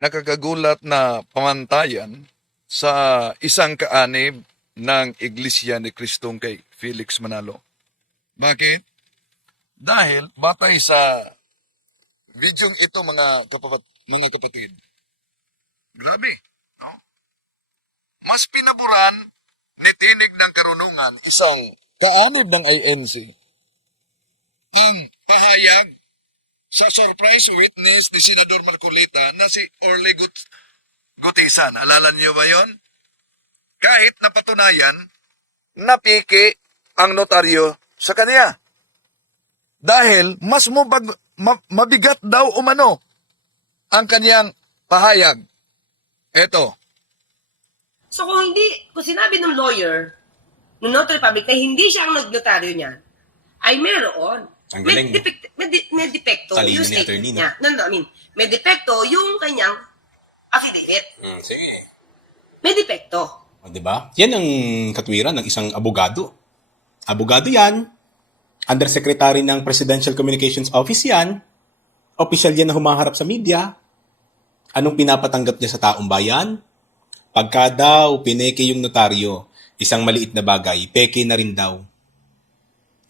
nakakagulat na pamantayan sa isang kaanib ng Iglesia ni Kristong kay Felix Manalo. Bakit? Dahil batay sa videong ito mga kapatid, grabe, no? Mas pinaburan ni tinig ng karunungan isang kaanib ng INC ang pahayag sa surprise witness ni Senador Marcolita na si Orly Gutisan. Alala niyo ba yon? Kahit napatunayan, napiki ang notaryo sa kanya. Dahil mas mabigat daw umano ang kanyang pahayag. Eto. So kung sinabi ng lawyer, ng notary public na hindi siya ang nagnotaryo niya, ay meron. Ang galing, May depekto talino yung ni statement attorney, no? niya. May depekto yung kanyang affidavit. Sige. May depekto. O, diba? Yan ang katwiran ng isang abogado. Abogado yan. Undersecretary ng Presidential Communications Office yan. Opisyal yan na humaharap sa media. Anong pinapatanggap niya sa taong bayan? Pagka daw pineke yung notaryo, isang maliit na bagay, peke na rin daw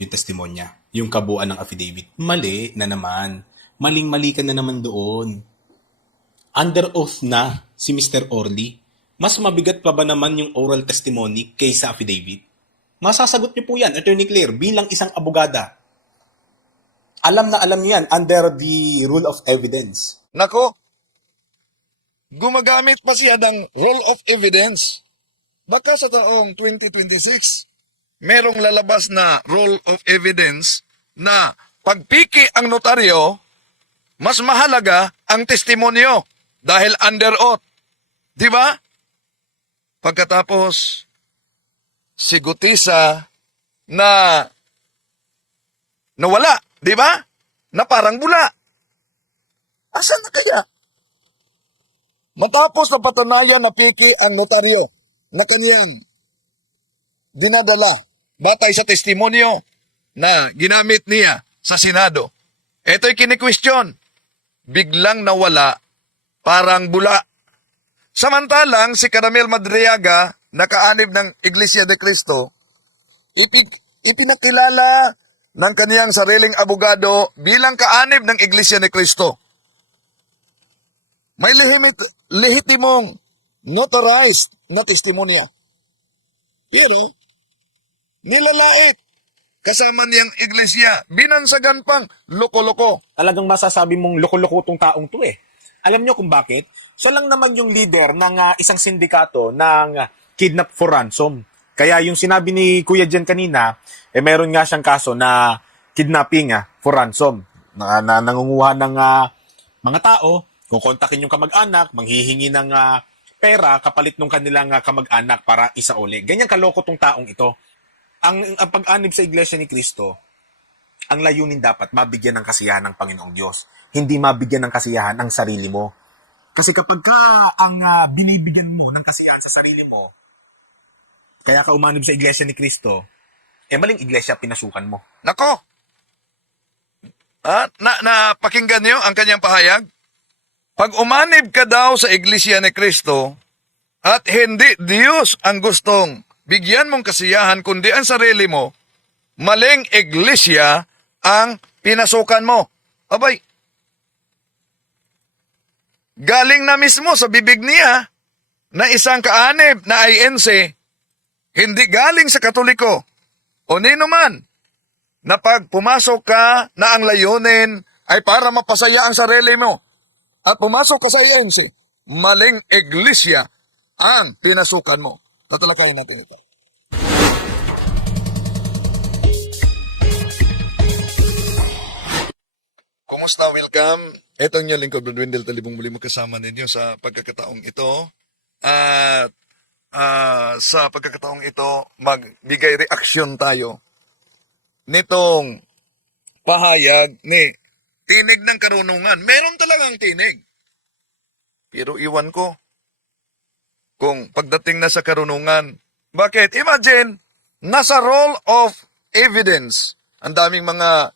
yung testimonya, yung kabuuan ng affidavit. Mali na naman. Maling-mali ka na naman doon. Under oath na si Mr. Orly. Mas mabigat pa ba naman yung oral testimony kaysa affidavit? Masasagot niyo po yan, Attorney Claire, bilang isang abogada. Alam na alam niyo yan under the rule of evidence. Nako, gumagamit pa siya ng rule of evidence. Baka sa taong 2026, merong lalabas na rule of evidence na pagpiki ang notaryo, mas mahalaga ang testimonyo dahil under oath. Di ba? Pagkatapos, si Gutisa na nawala, di ba? Na parang bula. Asan na kaya? Matapos na patunayan na piki ang notaryo na kanyang dinadala batay sa testimonyo na ginamit niya sa Senado. Ito'y kini-question. Biglang nawala, parang bula. Samantalang si Caramel Madriaga, nakaanib ng Iglesia de Cristo, ipinakilala ng kaniyang sariling abogado bilang kaanib ng Iglesia de Cristo. May lehitimong notarized na testimonya. Pero, nilalait kasama niyang iglesia, binansagan pang loko-loko. Talagang masasabi mong loko-loko tong taong to eh. Alam niyo kung bakit? Siya lang naman yung leader ng isang sindikato ng kidnap for ransom. Kaya yung sinabi ni Kuya Jen kanina, meron nga siyang kaso na kidnapping for ransom. Na nangunguha ng mga tao, kukontakin yung kamag-anak, manghihingi ng pera kapalit ng kanilang kamag-anak para isauli. Ganyan kaloko tong taong ito. Ang pag-anib sa Iglesia ni Cristo, ang layunin dapat mabigyan ng kasiyahan ng Panginoong Diyos. Hindi mabigyan ng kasiyahan ang sarili mo. Kasi kapag ka ang binibigyan mo ng kasiyahan sa sarili mo, kaya ka umanib sa Iglesia ni Cristo, maling iglesia pinasukan mo. Nako! Napakinggan niyo ang kanyang pahayag? Pag umanib ka daw sa Iglesia ni Cristo at hindi Diyos ang gustong bigyan mong kasiyahan kundi ang sarili mo, maling iglesia ang pinasukan mo. Abay, galing na mismo sa bibig niya na isang kaanib na INC, hindi galing sa Katoliko o nino man, na pag pumasok ka na ang layunin ay para mapasaya ang sarili mo at pumasok ka sa INC, maling iglesia ang pinasukan mo. Tatalakayin natin ito. Kumusta? Welcome. Ito ang inyong lingkod, Brad Wendell Talibong, muli magkasama ninyo sa pagkakataong ito. At sa pagkakataong ito, magbigay reaksyon tayo nitong pahayag ni tinig ng karunungan. Meron talagang tinig. Pero iwan ko kung pagdating na sa karunungan. Bakit? Imagine, nasa role of evidence. Ang daming mga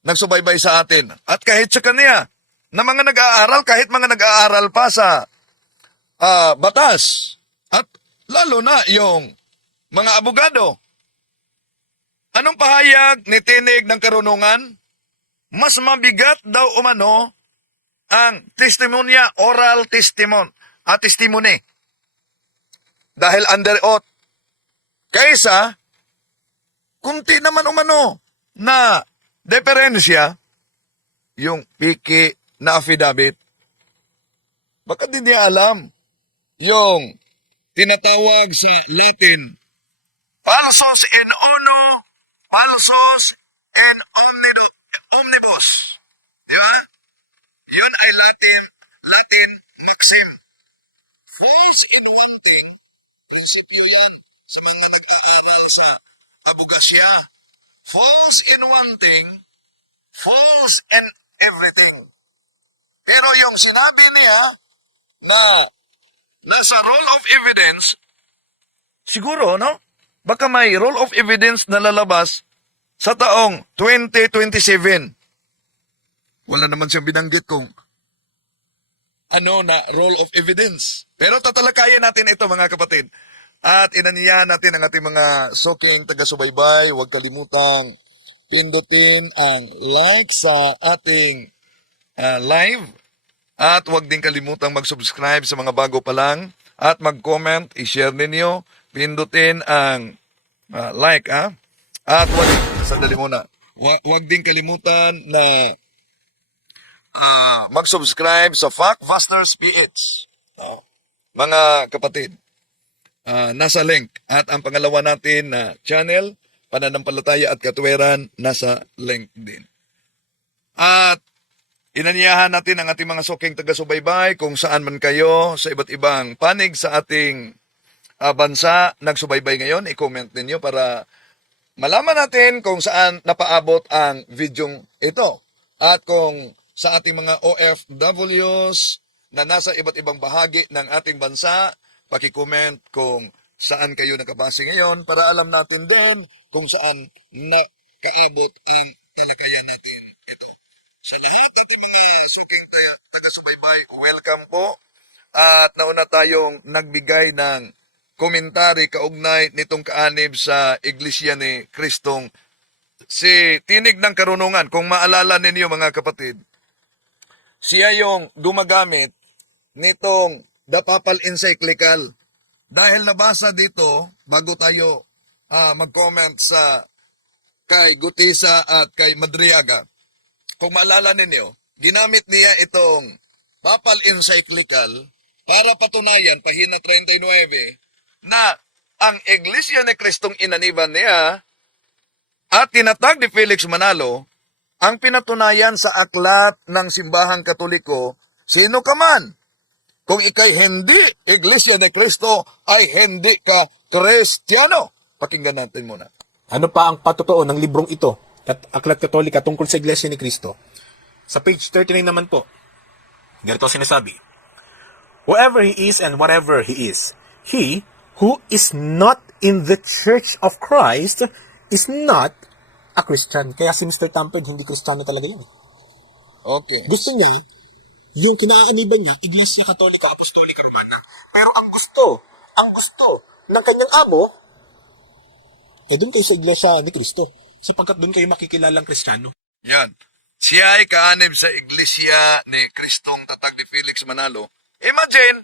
nagsubaybay sa atin. At kahit sa kanya, na mga nag-aaral, kahit mga nag-aaral pa sa batas, at lalo na yung mga abogado. Anong pahayag ni Tinig ng Karunungan? Mas mabigat daw umano ang testimonya, oral testimony. Dahil under oath. Kaysa, kunti naman umano na deferensya, yung piki na affidavit. Baka di niya alam yung tinatawag sa Latin, falsus in uno, falsus in omnibus. Di ba? Yun ay Latin maxim. False in one thing, prinsipyo yan sa mga nag-aaral sa abogasya. False in one thing, false in everything. Pero yung sinabi niya na nasa role of evidence, siguro, no? Baka may role of evidence na lalabas sa taong 2027. Wala naman siyang binanggit kung ano na role of evidence. Pero tatalakayin natin ito, mga kapatid. At inaniyahan natin ang ating mga suking taga-subaybay. Huwag kalimutang pindutin ang like sa ating live. At huwag din kalimutang mag-subscribe sa mga bago pa lang. At mag-comment, i-share ninyo. Pindutin ang like, ha? At sandali muna. Huwag din kalimutan na mag-subscribe sa Factbusters PH. Mga kapatid, nasa link. At ang pangalawa natin na channel, Pananampalataya at Katwiran, nasa link din. At inaniyahan natin ang ating mga suking taga-subaybay kung saan man kayo sa iba't ibang panig sa ating bansa nagsubaybay ngayon. I-comment ninyo para malaman natin kung saan napaabot ang videong ito. At kung sa ating mga OFWs na nasa iba't ibang bahagi ng ating bansa, paki-comment kung saan kayo nakabase ngayon para alam natin din kung saan nakaabot ang talakayan natin. Ito. Sa lahat ng mga suking taga-subaybay, welcome po. At nauna tayong nagbigay ng komentary kaugnay nitong kaanib sa Iglesia ni Kristong si Tinig ng Karunungan. Kung maalala ninyo, mga kapatid, siya yung gumagamit nitong The Papal Encyclical. Dahil nabasa dito, bago tayo mag-comment sa kay Gutisa at kay Madriaga, kung maalala ninyo, ginamit niya itong Papal Encyclical para patunayan, pahina 39, na ang Iglesia ni Kristong inaniban niya at tinatag ni Felix Manalo ang pinatunayan sa aklat ng Simbahang Katoliko, sino ka man. Kung ikay hindi Iglesia ni Kristo, ay hindi ka Kristiyano. Pakinggan natin muna. Ano pa ang patotoo ng librong ito at Aklat Katolika tungkol sa Iglesia ni Kristo? Sa page 39 naman po, ganito sinasabi, whoever he is and whatever he is, he who is not in the Church of Christ is not a Christian. Kaya si Mr. Tamped, hindi Kristiyano talaga yun. Okay. Gusto niya, yung kinaaniban niya, Iglesia Katolika, Apostolika, Romana. Pero ang gusto ng kanyang amo, doon kayo sa Iglesia ni Kristo. Sapagkat doon kayo makikilalang Kristiyano. Yan. Siya ay kaanib sa Iglesia ni Kristong tatag ni Felix Manalo. Imagine,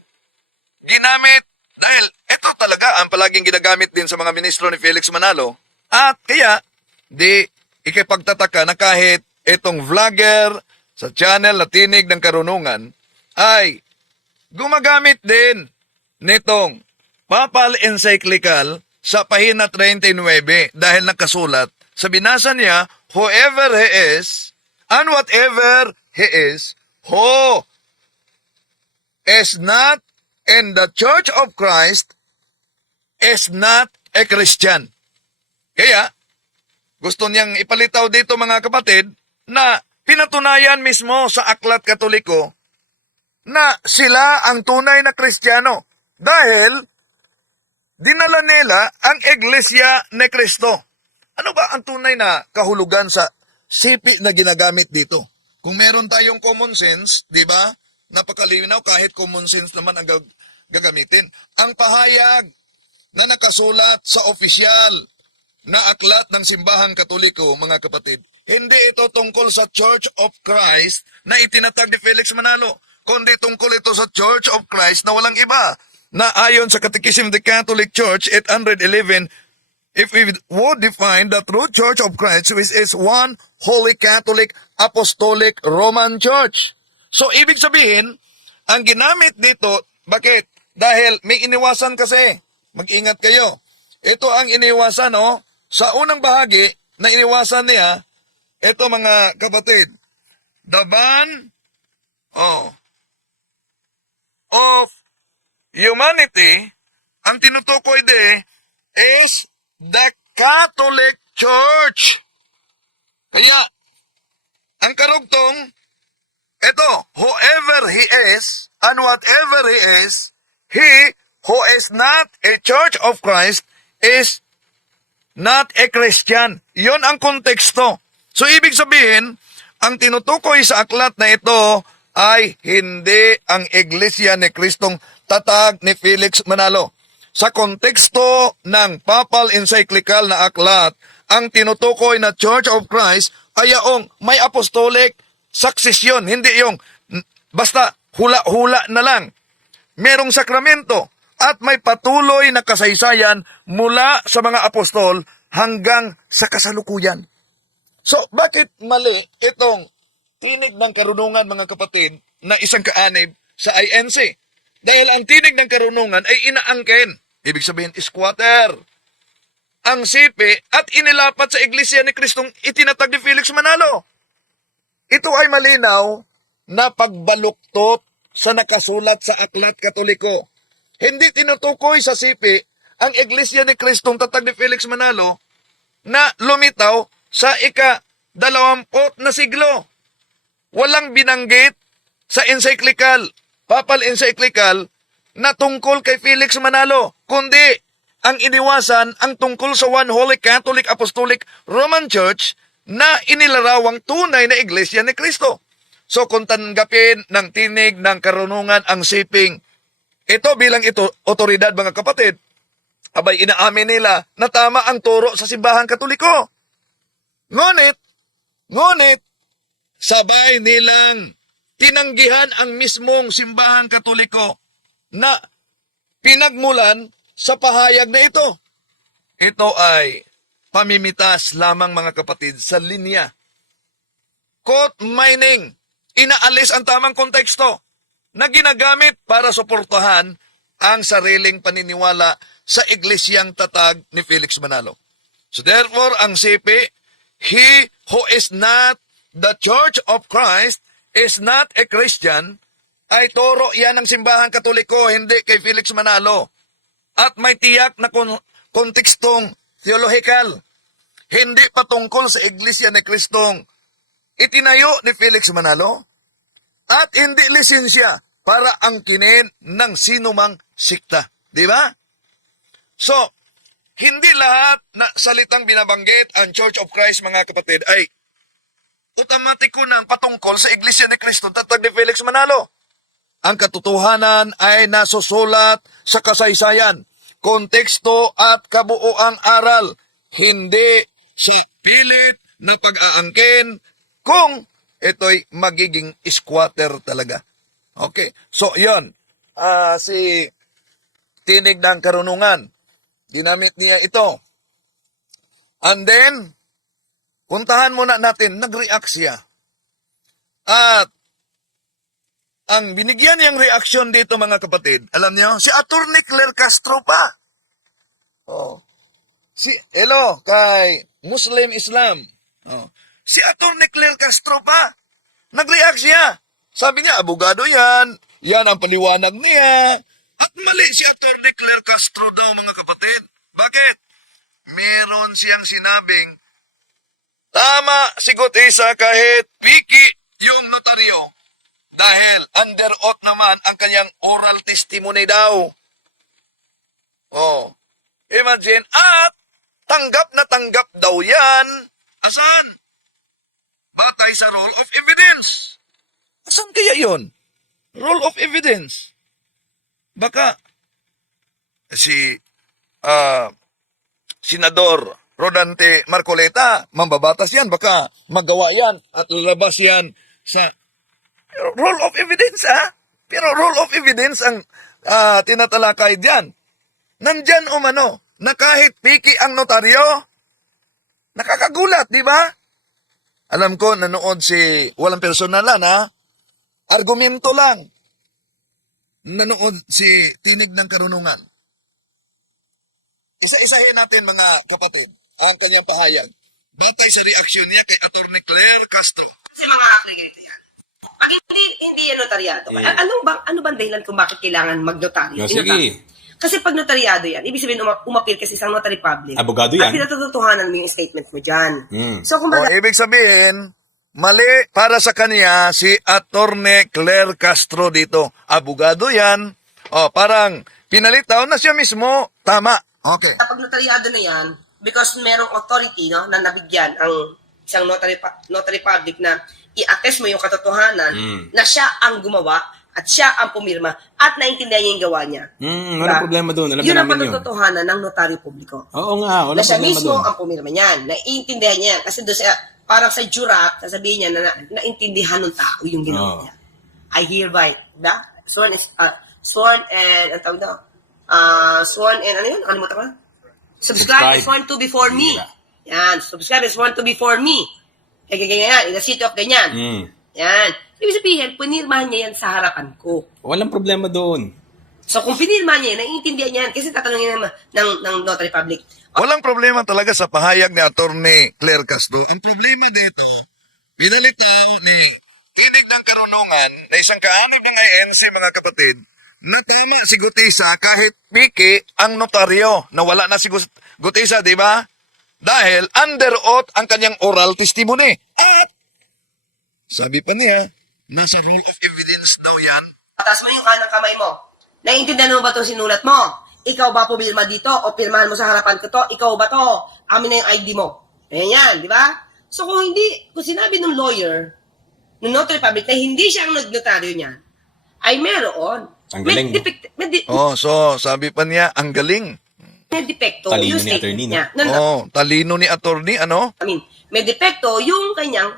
ginamit, dahil ito talaga ang palaging ginagamit din sa mga ministro ni Felix Manalo. At kaya, di ikipagtataka na kahit itong vlogger sa channel na Tinig ng Karunungan ay gumagamit din nitong Papal Encyclical sa pahina 39 dahil nakasulat sa binasa niya, whoever he is and whatever he is, who is not in the Church of Christ is not a Christian. Kaya, gusto niyang ipalitaw dito, mga kapatid, na pinatunayan mismo sa Aklat Katoliko na sila ang tunay na Kristiyano dahil dinala nila ang Iglesia ni Kristo. Ano ba ang tunay na kahulugan sa sipi na ginagamit dito? Kung meron tayong common sense, di ba? Napakalinaw kahit common sense naman ang gagamitin. Ang pahayag na nakasulat sa opisyal na aklat ng Simbahang Katoliko, mga kapatid, hindi ito tungkol sa Church of Christ na itinatag ni Felix Manalo, kundi tungkol ito sa Church of Christ na walang iba, na ayon sa Catechism of the Catholic Church 811, if we would define the true Church of Christ, which is one Holy Catholic Apostolic Roman Church. So, ibig sabihin, ang ginamit dito, bakit? Dahil may iniwasan kasi. Mag-ingat kayo. Ito ang iniwasan, oh. Sa unang bahagi na iniwasan niya, ito mga kapatid, the ban of humanity, ang tinutukoy is the Catholic Church. Kaya, ang karugtong, ito, whoever he is and whatever he is, he who is not a Church of Christ is not a Christian. Yon ang konteksto. So, ibig sabihin, ang tinutukoy sa aklat na ito ay hindi ang Iglesia ni Kristong tatag ni Felix Manalo. Sa konteksto ng Papal Encyclical na aklat, ang tinutukoy na Church of Christ ay yung may apostolic succession, hindi yung basta hula-hula na lang. Merong sakramento at may patuloy na kasaysayan mula sa mga apostol hanggang sa kasalukuyan. So, bakit mali itong tinig ng karunungan, mga kapatid, na isang kaanib sa INC? Dahil ang tinig ng karunungan ay inaangkin. Ibig sabihin, squatter. Ang sipi at inilapat sa Iglesia ni Kristong itinatag ni Felix Manalo. Ito ay malinaw na pagbaluktot sa nakasulat sa Aklat Katoliko. Hindi tinutukoy sa sipi ang Iglesia ni Kristong tatag ni Felix Manalo na lumitaw sa ika-20 na siglo. Walang binanggit sa encyclical, Papal Encyclical, na tungkol kay Felix Manalo, kundi ang iniwasan ang tungkol sa One Holy Catholic Apostolic Roman Church na inilarawang tunay na Iglesia ni Kristo. So kung tanggapin ng tinig ng karunungan ang siping, ito bilang ito otoridad, mga kapatid, abay inaamin nila na tama ang turo sa Simbahang Katoliko. Ngunit, sabay nilang tinanggihan ang mismong Simbahang Katoliko na pinagmulan sa pahayag na ito. Ito ay pamimitas lamang, mga kapatid, sa linya. Quote mining, inaalis ang tamang konteksto na ginagamit para suportahan ang sariling paniniwala sa iglesyang tatag ni Felix Manalo. So therefore, ang sipi, he who is not the Church of Christ is not a Christian, ay turo yan ng Simbahang Katoliko, hindi kay Felix Manalo. At may tiyak na kontekstong theological. Hindi patungkol sa Iglesia ni Kristong itinayo ni Felix Manalo at hindi lisensya para angkinin ng sinumang sikta. Di ba? So, hindi lahat na salitang binabanggit ang Church of Christ, mga kapatid, ay otomatiko nang patungkol sa Iglesia ni Kristo tatag ni Felix Manalo. Ang katotohanan ay nasusulat sa kasaysayan, konteksto at kabuoang aral, hindi sa pilit na pag-aangkin kung ito'y magiging squatter talaga. Okay, so yon. Si tinig ng karunungan, dinamit niya ito. And then, puntahan muna natin, nag-react siya. At ang binigyan niyang reaksyon dito, mga kapatid, alam niyo, si Atty. Claire Castro pa. Oh. Hello, kay Muslim Islam. Oh. Si Atty. Claire Castro pa. Nag-react siya. Sabi niya, abogado yan. Yan ang paliwanag niya. At mali si Atty. Claire Castro daw, mga kapatid. Bakit? Meron siyang sinabing, tama si Gutisa kahit piki yung notaryo. Dahil under oath naman ang kanyang oral testimony daw. Oh, imagine, at tanggap na tanggap daw yan. Asan? batay sa rule of evidence. Saan kaya yon? Rule of evidence. Baka si Senador Rodante Marcoleta, mambabatas yan, baka magawa yan at lalabas yan sa rule of evidence, Pero rule of evidence ang tinatalakay diyan. Nandyan umano na kahit piki ang notaryo, nakakagulat, di ba? Alam ko, nanood si, walang personalan, argumento lang. Nanood si Tinig ng Karunungan. Isa-isahin natin, mga kapatid, ang kanyang pahayag. Batay sa reaksyon niya kay Atty. Claire Castro. Kasi mga aggregate yan. Pag hindi yan notaryado, ano bang dahilan kung bakit kailangan magnotaryo? Sige. Kasi pag notaryado yan, ibig sabihin umapil kasi isang notary public. Abogado At yan. pinatutuhanan mo yung statement mo dyan. So, O, kumbaga, ibig sabihin, mali para sa kanya si Atty. Claire Castro dito. Abogado yan. O, parang pinalitaw na siya mismo. Tama. Okay. pag notaryado na yan, because merong authority no, na nabigyan ang isang notary public na i-attest mo yung katotohanan na siya ang gumawa at siya ang pumirma at naintindihan niya yung gawa niya. Walang problema doon. Alam Yun na ang namin yun. patotohanan ng notaryo publiko. Oo nga, Na walang siya problema mismo doon. ang pumirma niyan. Naiintindihan niya yan. Kasi doon siya, parang sa jurat, sasabihin niya na naintindihan ng tao yung ginawa Oo. niya. I hereby, sworn and, ang tawag daw, sworn and, ano yun? Ano mo tawag? Subscribe and sworn to before me. Yan, subscribe and sworn to before me. Ganyan, in the city of ganyan. Yan. Ibig sabihin, pinirmahan niya yan sa harapan ko. Walang problema doon. So, kung pinirmahan niya yan, naiintindihan niya yan, kasi tatanungin naman ng notary public. Walang problema talaga sa pahayag ni Atty. Claire Castro. Ang problema dito, pinalitaw ni Tinig ng Karunungan na isang kaanib ng ANC, mga kapatid, na tama si Gutisa kahit piki ang notaryo na wala na si Gutisa, di ba? Dahil under oath ang kanyang oral testimony. At sabi pa niya, nasa rule of evidence daw yan. Taas mo yung kanang kamay mo. Naiintindihan mo ba itong sinulat mo? Ikaw ba pumirma dito? O pirmahan mo sa harapan ko to? Ikaw ba to? Amin na yung ID mo. Ayan yan, di ba? So kung sinabi ng lawyer, ng notary public, na hindi siya ang nagnotaryo niyan, ay meron. Ang galing, no? Oh, so sabi pa niya, ang galing. May depekto Talino yung ni statement attorney, no? niya. Oh, talino ni attorney, ano? May depekto yung kanyang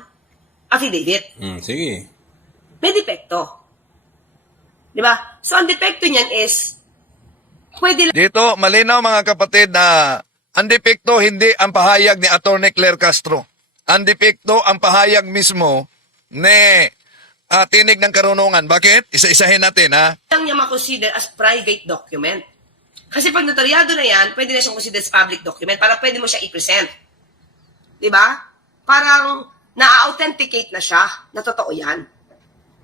affidavit. Sige. May depekto. Di ba? So, ang depekto niyan is, pwede lang Dito, malinaw mga kapatid na ang depekto hindi ang pahayag ni Atty. Claire Castro. Ang depekto ang pahayag mismo ni Tinig ng Karunungan. Bakit? Isa-isahin natin, ha? niya makonsider as private document. Kasi pag notaryado na yan, pwede na siyang consider as public document para pwede mo siya i-present. Di ba? Parang na-authenticate na siya na totoo yan.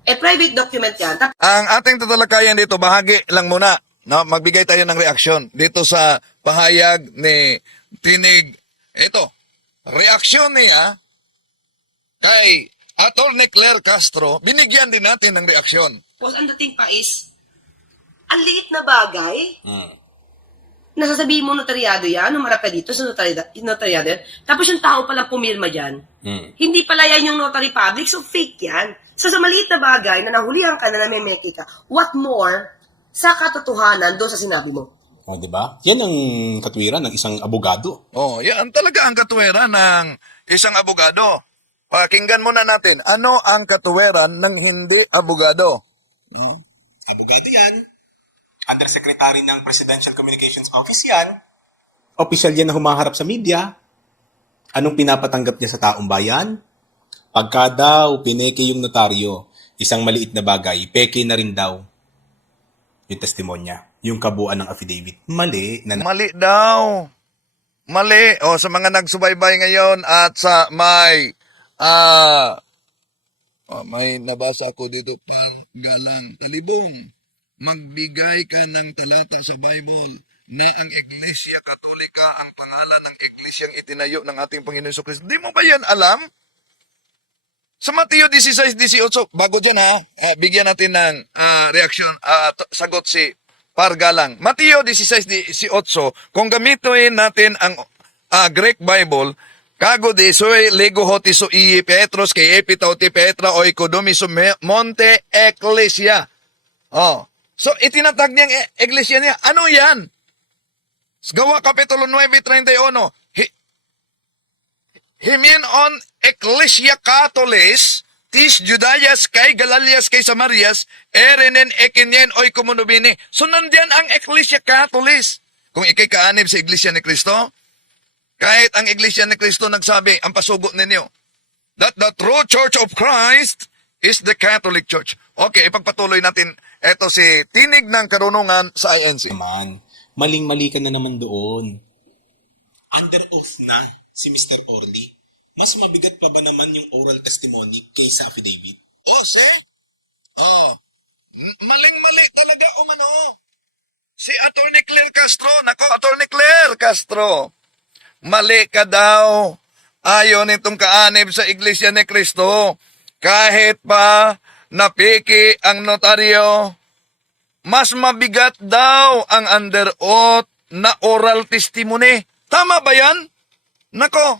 Private document yan. Ang ating tatalakayan dito, bahagi lang muna. No? Magbigay tayo ng reaksyon dito sa pahayag ni Tinig. Ito, reaksyon niya kay Atty. Claire Castro, binigyan din natin ng reaksyon. Tapos ang dating pa is, ang liit na bagay, nasasabihin mo notaryado yan, umarap ka dito sa notaryado yan. Tapos yung tao palang pumirma dyan, hindi pala yan yung notary public, so fake yan. So sa maliit na bagay na nahulihan ka na namemeki ka, what more sa katotohanan doon sa sinabi mo? O, di ba? Yan ang katwiran ng isang abogado. Oh, yan talaga ang katuwiran ng isang abogado. Pakinggan muna natin, ano ang katuwiran ng hindi abogado? No? Abogado yan. Undersecretary ng Presidential Communications Office yan. Opisyal yan na humaharap sa media. Anong pinapatanggap niya sa taong bayan? Pagka daw pineke yung notaryo, isang maliit na bagay, peke na rin daw yung testimonya, yung kabuuan ng affidavit. Mali na Mali daw. Mali. O, sa mga nagsubaybay ngayon at sa may nabasa ako dito, Galang Talibong. Magbigay ka ng talata sa Bible na ang Iglesia Katolika ang pangalan ng Iglesyang itinayo ng ating Panginoon Kristo. Di mo ba yan alam? Sa Mateo 16:18, bago dyan bigyan natin ng reaksyon, sagot si Pargalang. Mateo 16:18, kung gamitin natin ang Greek Bible, Kago di soy lego hoti so i Petros kay epitaw ti Petra o ikodomi so monte ecclesia. Oh. So itinatag niyang iglesia niya. Ano yan? Gawa Kapitulo 9:31. Himin on ecclesia Catholis, tis Judayas kay Galalias kay Samarias, erenen ekinyen oy kumunubini. So nandiyan ang ecclesia Catholis. Kung ikay kaanib sa iglesia ni Kristo, kahit ang iglesia ni Kristo nagsabi, ang pasugot ninyo, that the true church of Christ is the Catholic Church. Okay, ipagpatuloy natin. Ito si Tinig ng Karunungan sa INC. Naman, maling-mali ka na naman doon. Under oath na si Mr. Orly. Mas mabigat pa ba naman yung oral testimony kaysa affidavit? Oh, maling-mali talaga umano. Si Attorney Claire Castro, nako, Attorney Claire Castro, mali ka daw. Ayon nitong kaanib sa Iglesia ni Kristo, kahit pa napiki ang notaryo, mas mabigat daw ang under oath na oral testimony. Tama ba yan? Nako,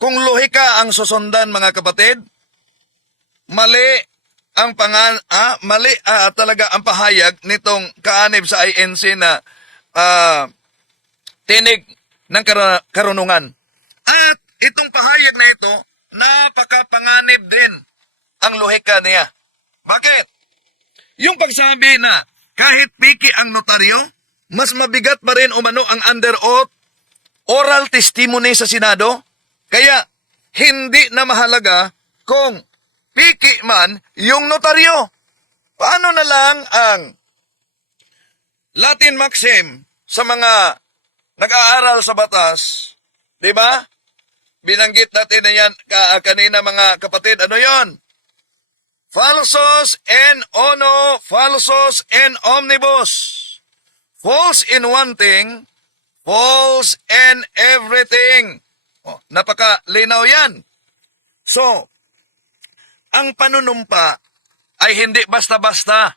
kung lohika ang susundan mga kapatid, mali ang talaga ang pahayag nitong kaanib sa INC na tinig ng karunungan. At itong pahayag na ito, napakapanganib din ang lohika niya. Bakit? Yung pagsabi na kahit piki ang notaryo, mas mabigat pa rin umano ang under oath oral testimony sa Senado. Kaya hindi na mahalaga kung piki man yung notaryo. Paano na lang ang Latin maxim sa mga nag-aaral sa batas, di ba? Binanggit natin na yan kanina mga kapatid. Ano yon? Falsos en ono, falsos en omnibus. False in one thing, false in everything. Oh, napakalinaw yan. So, ang panunumpa ay hindi basta-basta.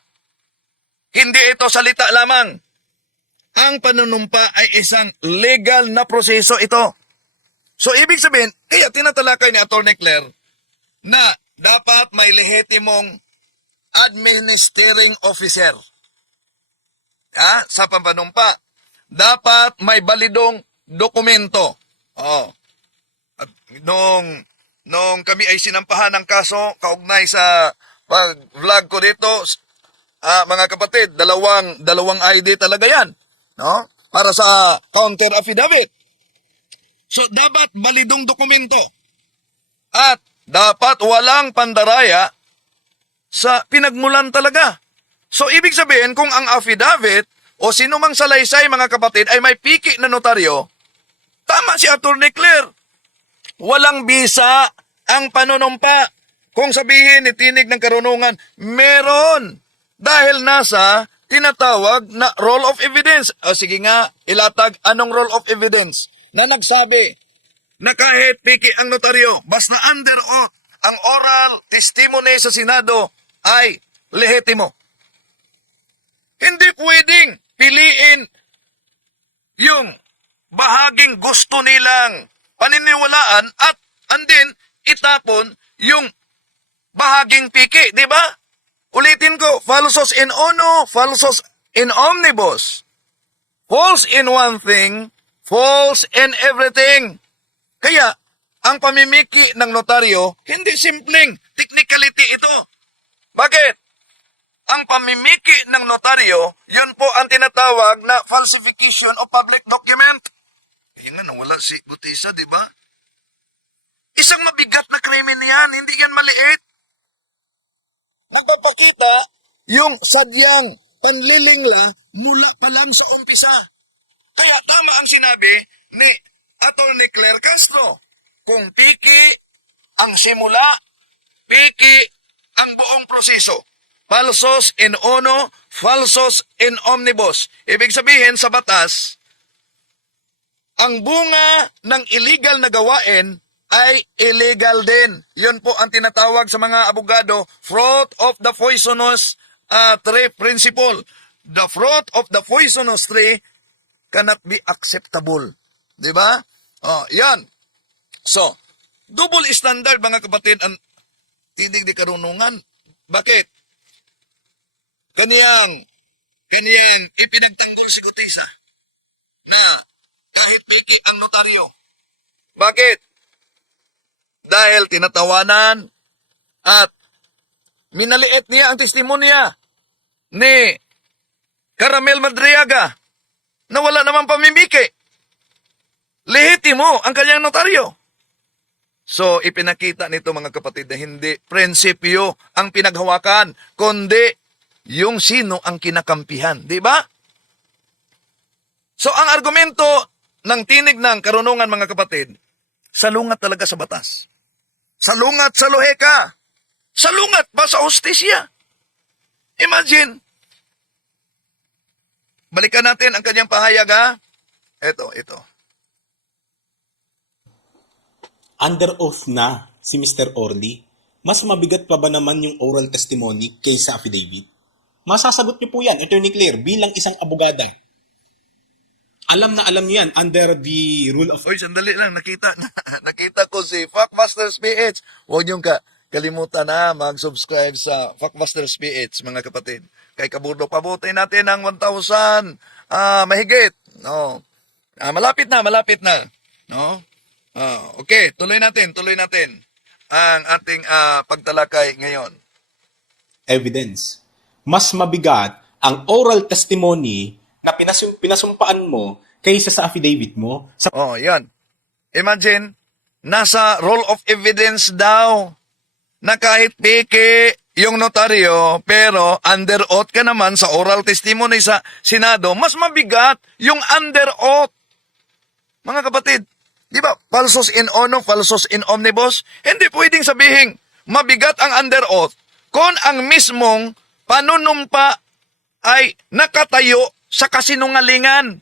Hindi ito salita lamang. Ang panunumpa ay isang legal na proseso ito. So, ibig sabihin, kaya tinatalakay ni Atty. Claire na dapat may lehitimong administering officer. Sa pampanumpa. Dapat may balidong dokumento. Oh. At nung kami ay sinampahan ng kaso, kaugnay sa pag-vlog ko dito, mga kapatid, dalawang ID talaga yan. No? Para sa counter affidavit. So, dapat balidong dokumento. At dapat walang pandaraya sa pinagmulan talaga. So, ibig sabihin, kung ang affidavit o sinumang salaysay, mga kapatid, ay may piki na notaryo, tama si Atty. Claire. Walang bisa ang panunumpa. Kung sabihin ni Tinig ng Karunungan, meron. Dahil nasa tinatawag na role of evidence. O sige nga, ilatag anong role of evidence na nagsabi na kahit piki ang notaryo, basta under oath, ang oral testimony sa Senado ay lehitimo. Hindi pwedeng piliin yung bahaging gusto nilang paniniwalaan at andin itapon yung bahaging piki, di ba? Ulitin ko, falsos in uno, falsos in omnibus. False in one thing, false in everything. Kaya, ang pamimiki ng notaryo, hindi simpleng technicality ito. Bakit? Ang pamimiki ng notaryo, yun po ang tinatawag na falsification of public document. Kaya nga, nawala si Gutisa, di ba? Isang mabigat na krimen yan, hindi yan maliit. Nagpapakita yung sadyang panlilingla mula pa lang sa umpisa. Kaya tama ang sinabi ni Atty. Claire Castro. Kung piki ang simula, piki ang buong proseso. Falsos in uno, falsos in omnibus. Ibig sabihin sa batas, ang bunga ng illegal na gawain ay illegal din. Yun po ang tinatawag sa mga abogado, fruit of the poisonous tree principle. The fruit of the poisonous tree cannot be acceptable. Di ba? Oh, yan. So, double standard mga kapatid ang tinig ni karunungan. Bakit? Kaniyang ipinagtanggol si Gutisa na kahit piki ang notaryo. Bakit? Dahil tinatawanan at minaliit niya ang testimonya ni Caramel Madriaga na wala namang pamimiki. Lehitimo ang kanyang notaryo. So, ipinakita nito mga kapatid na hindi prinsipyo ang pinaghawakan, kundi yung sino ang kinakampihan. Di ba? So, ang argumento ng tinig ng karunungan mga kapatid, salungat talaga sa batas. Salungat sa loheka. Salungat ba sa hustisya? Imagine. Balikan natin ang kanyang pahayag ha. Ito. Under oath na si Mr. Orly, mas mabigat pa ba naman yung oral testimony kaysa affidavit? Masasagot niyo po yan, Attorney Claire, bilang isang abogada. Alam na alam niyo yan under the rule of... Oy, sandali lang. Nakita ko si Factmasters PH. Huwag niyong kalimutan na mag-subscribe sa Factmasters PH, mga kapatid. Kay Kaburdo, pabuti natin ng 1,000 mahigit. No. Malapit na. No? Okay, tuloy natin ang ating pagtalakay ngayon. Evidence. Mas mabigat ang oral testimony na pinasumpaan mo kaysa sa affidavit mo. Yan. Imagine, nasa roll of evidence daw na kahit peke yung notaryo, pero under oath ka naman sa oral testimony sa Senado, mas mabigat yung under oath. Mga kapatid, di ba, falsus in ono, falsus in omnibus? Hindi pwedeng sabihin, mabigat ang under oath kung ang mismong panunumpa ay nakatayo sa kasinungalingan.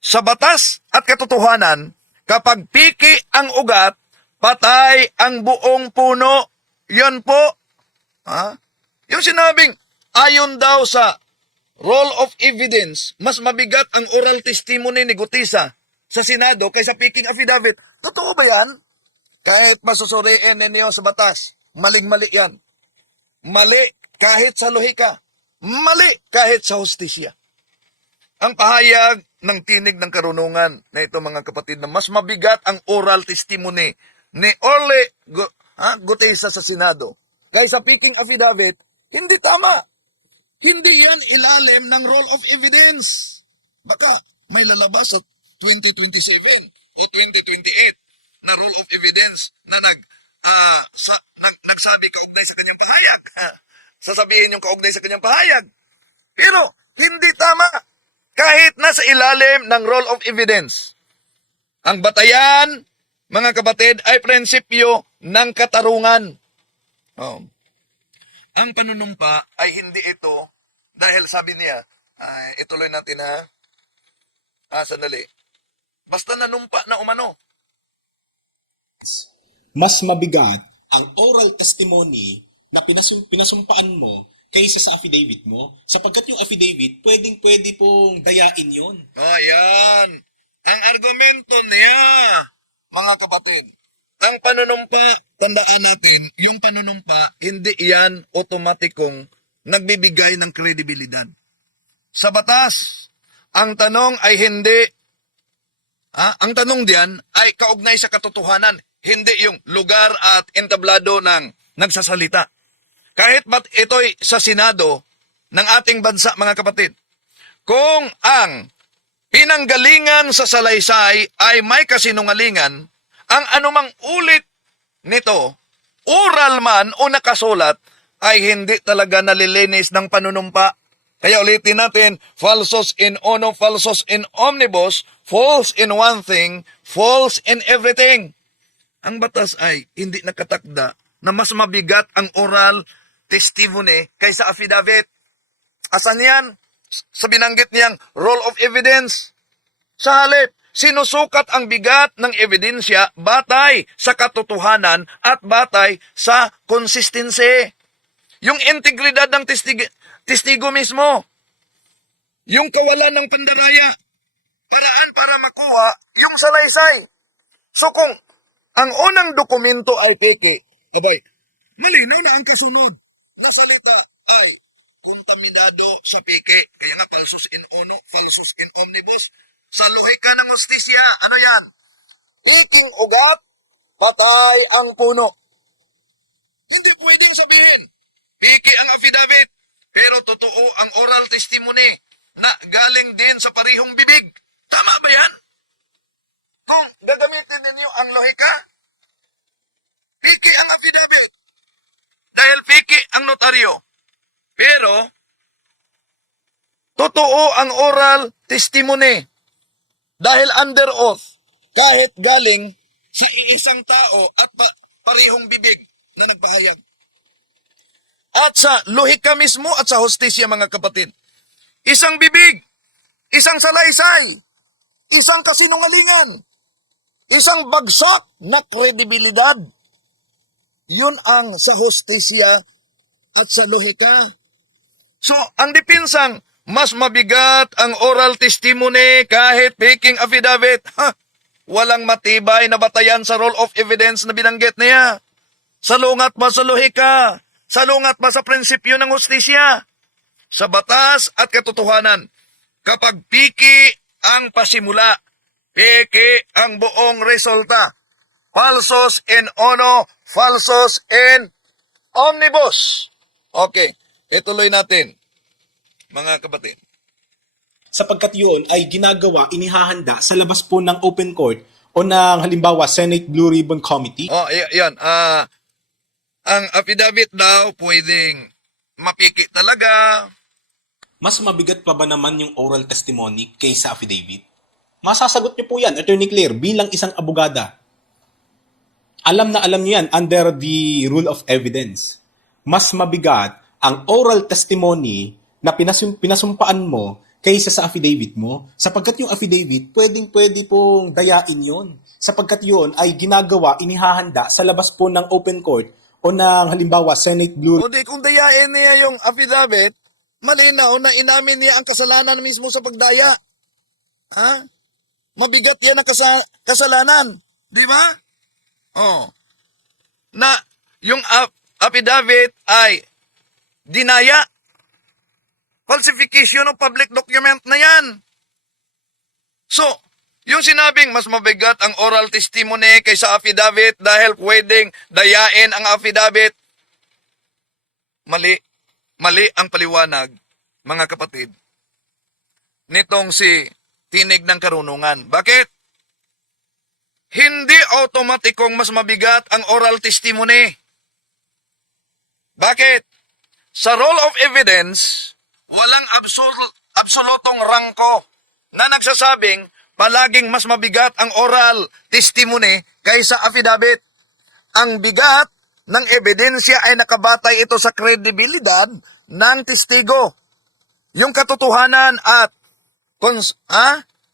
Sa batas at katotohanan, kapag piki ang ugat, patay ang buong puno. Yan po. Yung sinabing, ayon daw sa roll of evidence, mas mabigat ang oral testimony ni Gutisa sa Senado kaysa piking affidavit. Totoo ba yan? Kahit masusuriin ninyo sa batas, maling-mali yan. Mali kahit sa lohika. Mali kahit sa hustisya. Ang pahayag ng tinig ng karunungan na ito mga kapatid na mas mabigat ang oral testimony ni Orly Gutisa sa Senado kaysa piking affidavit, hindi tama. Hindi yan ilalim ng roll of evidence. Baka may lalabas sa 2027 o 2028 na rule of evidence na nagsabi kaugnay sa kanyang pahayag. Sasabihin yung kaugnay sa kanyang pahayag. Pero hindi tama kahit nasa ilalim ng rule of evidence. Ang batayan, mga kapatid, ay prinsipyo ng katarungan. Ang panunumpa ay hindi ito dahil sabi niya, ituloy natin sandali. Basta nanumpa na umano. Mas mabigat ang oral testimony na pinasumpaan mo kaysa sa affidavit mo, sapagkat yung affidavit, pwede pong dayain yun. Yan. Ang argumento niya, mga kapatid, ang panunumpa, tandaan natin, yung panunumpa, hindi yan otomatikong nagbibigay ng kredibilidad. Sa batas, ang tanong ay hindi, ang tanong diyan ay kaugnay sa katotohanan, hindi yung lugar at entablado ng nagsasalita. Kahit ba't ito'y sa Senado ng ating bansa, mga kapatid, kung ang pinanggalingan sa salaysay ay may kasinungalingan, ang anumang ulit nito, oral man o nakasulat, ay hindi talaga nalilinis ng panunumpa. Kaya ulitin natin, falsus in ono, falsus in omnibus, false in one thing, false in everything. Ang batas ay hindi nakatakda na mas mabigat ang oral testimony kaysa affidavit. Asan yan? Sa binanggit niyang roll of evidence. Sa halip, sinusukat ang bigat ng ebidensya batay sa katotohanan at batay sa consistency. Yung integridad ng testigo mismo. Yung kawalan ng pandaraya. Paraan para makuha yung salaysay. So kung ang unang dokumento ay peke, abay, malinaw na ang kasunod na salita ay kontaminado sa peke. Kaya nga, falsus in uno, falsus in omnibus. Sa lohika ng hustisya, ano yan? Iking ugat, patay ang puno. Hindi pwedeng sabihin, peke ang affidavit, pero totoo ang oral testimony na galing din sa parihong bibig. Tama ba yan? Kung gagamitin ninyo ang lohika, peke ang affidavit. Dahil peke ang notaryo. Pero, totoo ang oral testimony. Dahil under oath, kahit galing sa iisang tao at parihong bibig na nagpahayag. At sa lohika mismo at sa hostisya, mga kapatid, isang bibig, isang salaysay, isang kasinungalingan, isang bagsak na kredibilidad. Yun ang sa hostisya at sa lohika. So, ang depinsang, mas mabigat ang oral testimony kahit faking affidavit. Walang matibay na batayan sa role of evidence na binanggit niya. Salungat ba sa lohika? Salungat ba sa prinsipyo ng hustisya? Sa batas at katotohanan, kapag piki ang pasimula, piki ang buong resulta. Falsos in uno, falsos in omnibus. Okay, ituloy natin, mga kapatid. Sapagkat yun ay ginagawa, inihahanda sa labas po ng open court o ng halimbawa Senate Blue Ribbon Committee. Oh, yan. Ang affidavit daw pwedeng mapiki talaga. Mas mabigat pa ba naman yung oral testimony kaysa affidavit? Masasagot niyo po yan, Attorney Claire, bilang isang abogada. Alam na alam niyo yan under the rule of evidence. Mas mabigat ang oral testimony na pinasumpaan mo kaysa sa affidavit mo, sapagkat yung affidavit, pwede pong dayain yun. Sapagkat yun ay ginagawa, inihahanda sa labas po ng open court o ng halimbawa Senate Blue. O di kung dayain niya yung affidavit, malinaw na inamin niya ang kasalanan mismo sa pagdaya. Ha? Mabigat yan ang kasalanan. Di ba? Oh. Na yung affidavit ay dinaya. Falsification of public document na yan. So, yung sinabing mas mabigat ang oral testimony kaysa affidavit dahil pwedeng dayain ang affidavit, mali. Mali ang paliwanag, mga kapatid, nitong si Tinig ng Karunungan. Bakit? Hindi automatikong mas mabigat ang oral testimony. Bakit? Sa role of evidence, walang absolutong rangko na nagsasabing palaging mas mabigat ang oral testimony kaysa affidavit. Ang bigat ng ebidensya ay nakabatay ito sa kredibilidad ng testigo, yung katotohanan at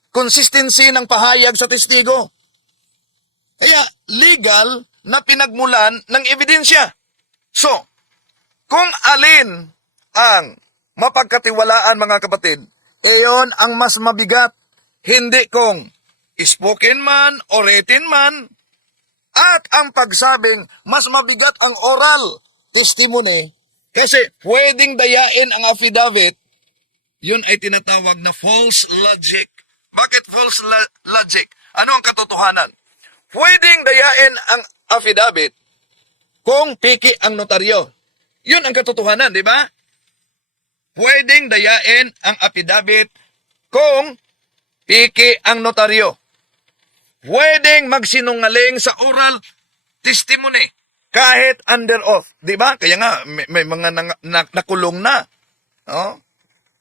consistency ng pahayag sa testigo. Kaya legal na pinagmulan ng ebidensya. So, kung alin ang mapagkatiwalaan, mga kapatid, iyon ang mas mabigat. Hindi kung spoken man o written man. At ang pagsabing mas mabigat ang oral testimony kasi pwedeng dayain ang affidavit, yun ay tinatawag na false logic. Bakit false logic? Ano ang katotohanan? Pwedeng dayain ang affidavit kung piki ang notaryo. Yun ang katotohanan, di ba? Pwedeng dayain ang affidavit kung piki ang notaryo. Pwedeng magsinungaling sa oral testimony kahit under oath. Di ba? Kaya nga, may mga nakulong na. Oh?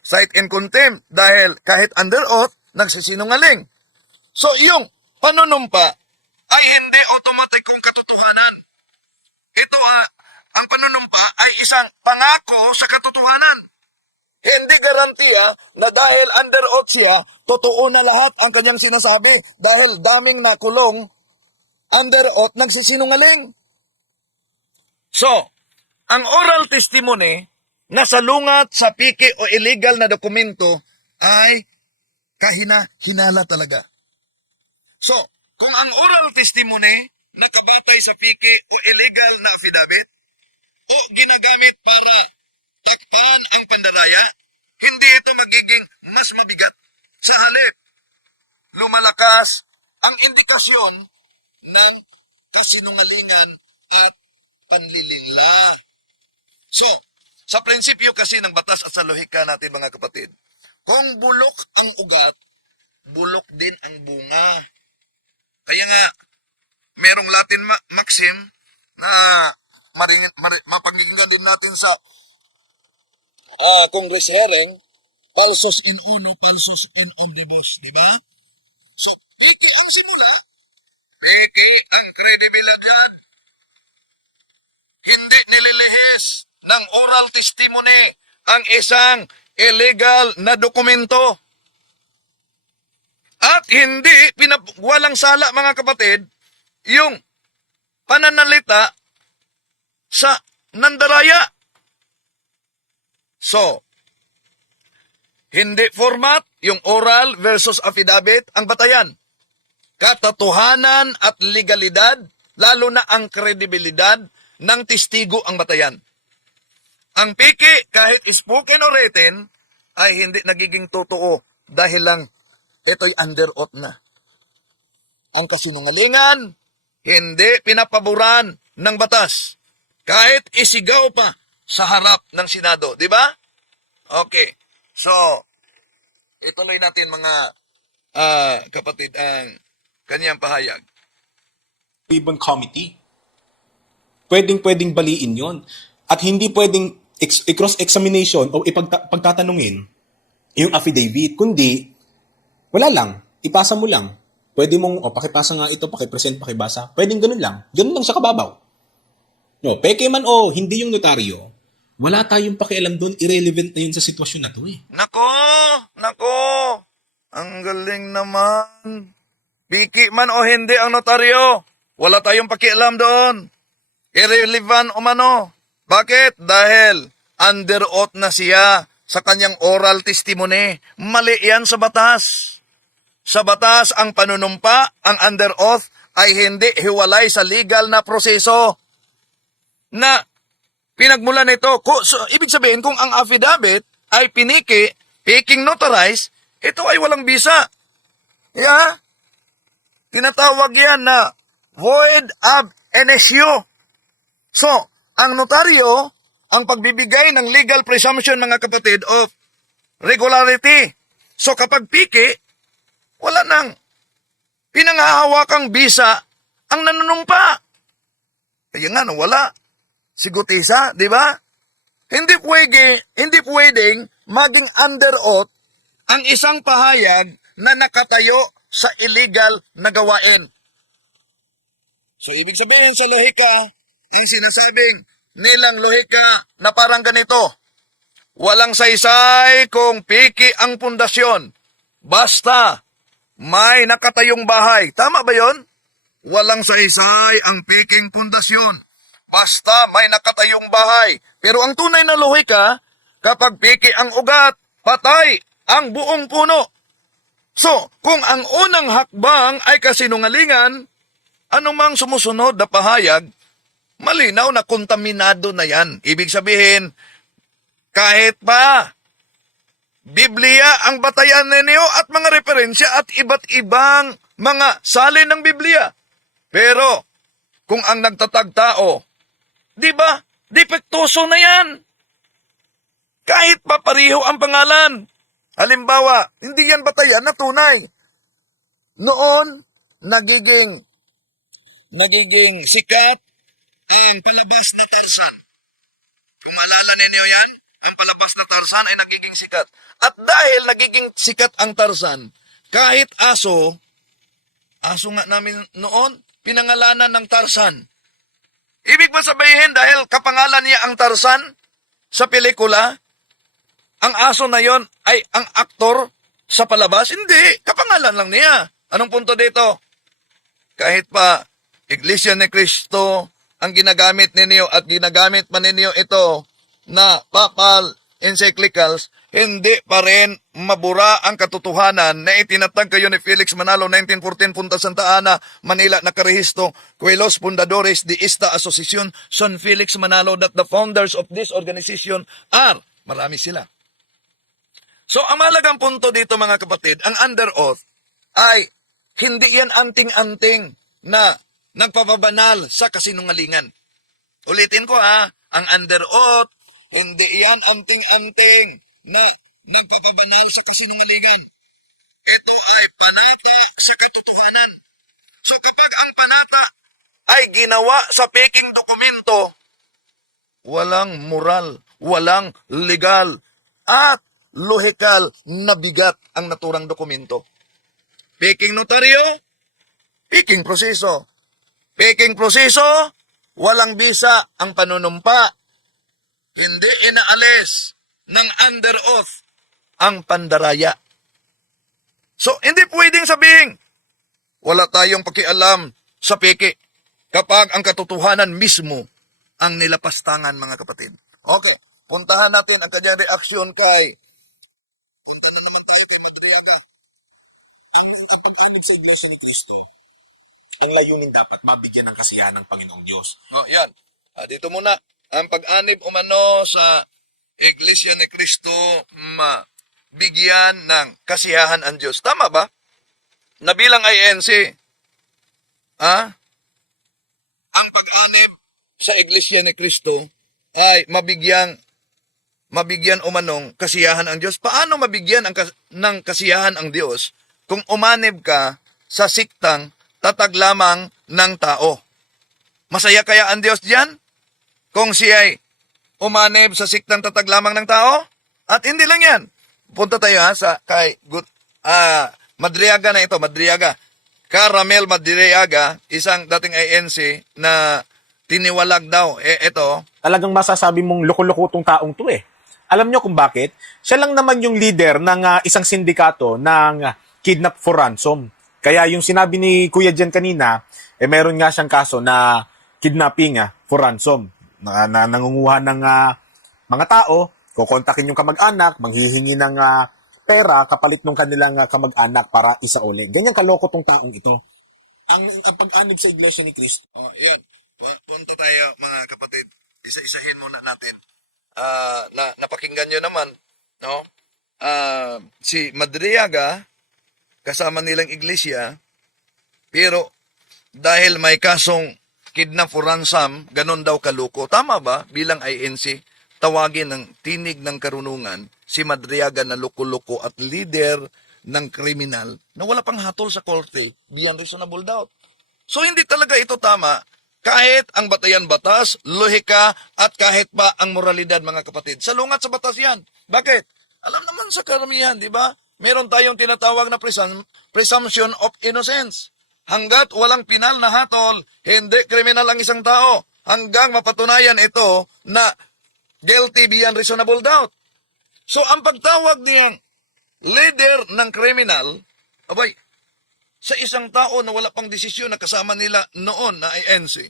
Cite in contempt dahil kahit under oath, nagsisinungaling. So, yung panunumpa ay hindi automatic kung katotohanan. Ito ang panunumpa ay isang pangako sa katotohanan. Hindi garantiya na dahil under oath siya, totoo na lahat ang kanyang sinasabi dahil daming nakulong under oath nagsisinungaling. So, ang oral testimony na salungat sa piki o illegal na dokumento ay hinala talaga. So, kung ang oral testimony nakabatay sa piki o illegal na affidavit o ginagamit para takpan ang pandaraya, hindi ito magiging mas mabigat. Sa halip, lumalakas ang indikasyon ng kasinungalingan at panlilinla. So, sa prinsipyo kasi ng batas at sa lohika natin mga kapatid, kung bulok ang ugat, bulok din ang bunga. Kaya nga, merong Latin maxim na mapakinggan din natin sa Congress hearing, falsus in uno, falsus in omnibus, di ba? So, piki ang simula, piki ang kredibilidad, hindi nililihis ng oral testimony ang isang illegal na dokumento. At hindi walang sala mga kapatid yung pananalita sa nandaraya. So, hindi format yung oral versus affidavit ang batayan. Katotohanan at legalidad, lalo na ang kredibilidad ng testigo ang batayan. Ang piki, kahit spoken or written, ay hindi nagiging totoo dahil lang ito'y under oath na. Ang kasinungalingan, hindi pinapaboran ng batas. Kahit isigaw pa sa harap ng Senado. Di ba? Okay. So, ituloy natin mga kapatid ang kanyang pahayag. Ribbon Committee. Pwedeng baliin yon. At hindi pwedeng i-cross-examination o pagtatanungin yung affidavit, kundi wala lang, ipasa mo lang. Pwede mong, pakipasa nga ito, pakipresent, pakibasa. Pwedeng ganun lang. Ganun lang sa kababaw. No, peke man o hindi yung notaryo, wala tayong pakialam doon, irrelevant na yun sa sitwasyon na to eh. Nako, ang galing naman. Piki man o hindi ang notaryo, wala tayong pakialam doon. Irrelevant o mano. Bakit? Dahil under oath na siya sa kanyang oral testimony. Mali yan sa batas. Sa batas, ang panunumpa, ang under oath, ay hindi hiwalay sa legal na proseso na pinagmulan nito. So, ibig sabihin, kung ang affidavit ay piniki, piking notarized, ito ay walang bisa. Yeah? Tinatawag yan na void ab initio. So, ang notaryo, ang pagbibigay ng legal presumption, mga kapatid, of regularity. So, kapag piki, wala nang pinanghahawakang bisa ang nanunumpa. Kaya nga, wala. Sigutisa, di ba? Hindi pwedeng maging under oath ang isang pahayag na nakatayo sa illegal na gawain. So, ibig sabihin sa lohika, ang sinasabing nilang lohika na parang ganito, walang saysay kung piki ang pundasyon. Basta may nakatayong bahay. Tama ba yon? Walang saysay ang piking pundasyon. Basta may nakatayong bahay. Pero ang tunay na lohika, kapag piki ang ugat, patay ang buong puno. So, kung ang unang hakbang ay kasinungalingan, anumang sumusunod na pahayag, malinaw na kontaminado na yan. Ibig sabihin, kahit pa Biblia ang batayan ninyo at mga referensya at iba't ibang mga salin ng Biblia. Pero, kung ang nagtatag tao, di ba, depektoso na yan. Kahit pa pareho ang pangalan. Halimbawa, hindi yan batayan na tunay. Noon, nagiging sikat ang palabas na Tarzan. Kung maalala ninyo yan, ang palabas na Tarzan ay nagiging sikat. At dahil nagiging sikat ang Tarzan, kahit aso nga namin noon, pinangalanan ng Tarzan. Ibig ba sabihin dahil kapangalan niya ang Tarzan sa pelikula, ang aso na yon ay ang aktor sa palabas? Hindi, kapangalan lang niya. Anong punto dito? Kahit pa Iglesia ni Cristo ang ginagamit ninyo at ginagamit pa ninyo ito na papal encyclicals, hindi pa rin mabura ang katotohanan na itinatag kayo ni Felix Manalo 1914 Punta Santa Ana, Manila, nakarehistro Kuelos Fundadores de esta Asociación San Felix Manalo that the founders of this organization are, marami sila. So ang mahalagang punto dito mga kapatid, ang under oath ay hindi yan anting-anting na nagpapabanal sa kasinungalingan. Ulitin ko ang under oath, hindi yan anting-anting na nagpapabanal sa kasinungalingan. Ito ay panata sa katotohanan. So kapag ang panata ay ginawa sa peking dokumento, walang moral, walang legal, at lohikal na bigat ang naturang dokumento. Peking notaryo, peking proseso. Peking proseso, walang bisa ang panunumpa. Hindi inaalis ng under oath ang pandaraya. So, hindi pwedeng sabihin, wala tayong pakialam sa peke kapag ang katotohanan mismo ang nilapastangan, mga kapatid. Okay, puntahan natin ang kanyang reaksyon punta na naman tayo kay Madriaga. Ang pag-anib sa Iglesia ni Cristo, ang layunin dapat mabigyan ng kasiyahan ng Panginoong Diyos. No, yan. Dito muna, ang pag-anib umano sa Iglesia ni Cristo, bigyan ng kasiyahan ang Diyos. Tama ba? Na bilang INC, ang pag-anib sa Iglesia ni Cristo ay mabigyan umanong kasiyahan ang Diyos. Paano mabigyan ng kasiyahan ang Diyos kung umanib ka sa siktang tatag lamang ng tao? Masaya kaya ang Diyos diyan kung siya ay umanib sa siktang tatag lamang ng tao? At hindi lang yan. Punta tayo sa kay Madriaga na ito, Madriaga. Caramel Madriaga, isang dating INC na tiniwalag daw. Ito, Talagang masasabi mong loko-loko tong taong to eh. Alam nyo kung bakit? Siya lang naman yung leader ng isang sindikato ng kidnap for ransom. Kaya yung sinabi ni Kuya Jen kanina, meron nga siyang kaso na kidnapping for ransom. Na nangunguha ng mga tao, kukontakin yung kamag-anak, manghihingi ng pera kapalit ng kanilang kamag-anak para isauli. Ganyan kaloko tong taong ito. Ang pag-anib sa Iglesia ni Cristo. yan. Punta tayo mga kapatid. Isa-isahin muna natin. Napakinggan nyo naman, no? Si Madriaga, kasama nilang iglesia, pero dahil may kasong kidnap for ransom, ganun daw kaluko. Tama ba? Bilang INC, tawagin ng tinig ng karunungan si Madriaga na loko-loko at leader ng kriminal na wala pang hatol sa korte, beyond reasonable doubt. So hindi talaga ito tama kahit ang batayan batas, lohika, at kahit pa ang moralidad, mga kapatid. Salungat sa batas yan. Bakit? Alam naman sa karamihan, di ba? Meron tayong tinatawag na presumption of innocence. Hanggat walang pinal na hatol, hindi kriminal ang isang tao. Hanggang mapatunayan ito na guilty beyond reasonable doubt. So, ang pagtawag niyang leader ng kriminal, abay, sa isang tao na wala pang desisyon na kasama nila noon na INC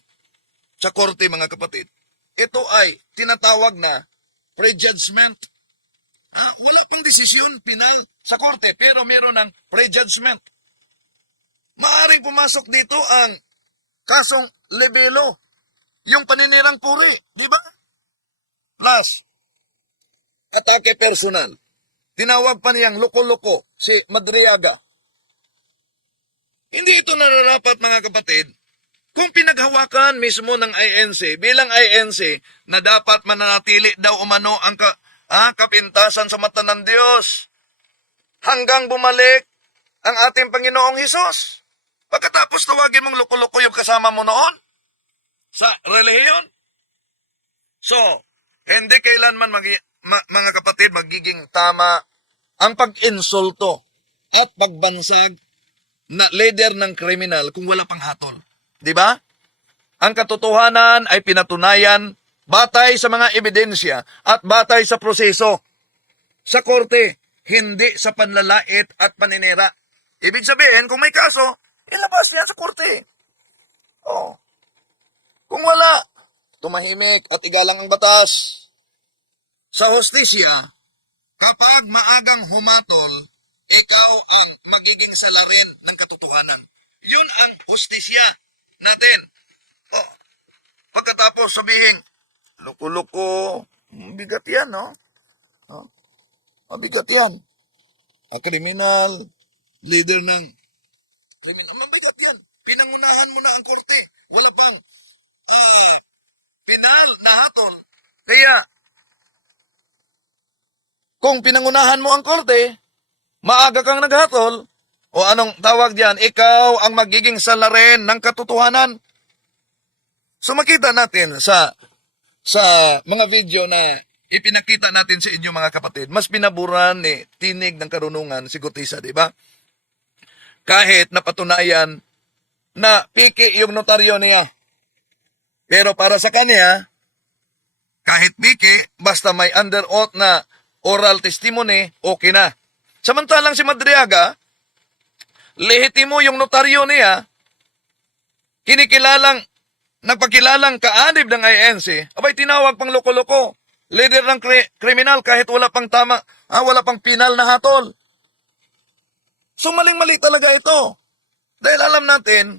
sa korte, mga kapatid, ito ay tinatawag na prejudgment. Wala pang desisyon pinal sa korte, pero meron ng prejudgment. Maaring pumasok dito ang kasong libelo, yung paninirang puri, di ba? Plus, atake personal. Tinawag pa niyang loko-loko si Madriaga. Hindi ito nararapat, mga kapatid, kung pinaghawakan mismo ng INC, bilang INC, na dapat mananatili daw umano ang kapintasan sa mata ng Diyos hanggang bumalik ang ating Panginoong Hesus. Pagkatapos tawagin mong loko-loko yung kasama mo noon sa relihiyon. So, hindi kailanman mga kapatid magiging tama ang pag-insulto at pagbansag na leader ng kriminal kung wala pang hatol. Di ba? Ang katotohanan ay pinatunayan batay sa mga ebidensya at batay sa proseso sa korte, hindi sa panlalait at paninira. Ibig sabihin, kung may kaso, ilabas yan sa korte. Oh. Kung wala, tumahimik at igalang ang batas. Sa hostisya, kapag maagang humatol, ikaw ang magiging salarin ng katotohanan. Yun ang hustisya natin. O, pagkatapos sabihin, loko-loko, bigat yan, no? O, mabigat yan. Ang kriminal, leader ng kriminal, mabigat yan. Pinangunahan mo na ang korte. Wala pang penal na hatol. Kaya, kung pinangunahan mo ang korte, maaga kang naghatol, o anong tawag diyan, ikaw ang magiging salarin ng katotohanan. So makita natin sa mga video na ipinakita natin sa inyo mga kapatid, mas pinaburan ni tinig ng karunungan si Gutisa, di ba? Kahit napatunayan na piki yung notaryo niya. Pero para sa kanya, kahit piki, basta may under oath na oral testimony, okay na. Samantalang si Madriaga, lehitimo yung notaryo niya, nagpakilalang kaanib ng INC, abay tinawag pang loko-loko, leader ng kriminal kahit wala pang wala pang penal na hatol. So maling-mali talaga ito. Dahil alam natin,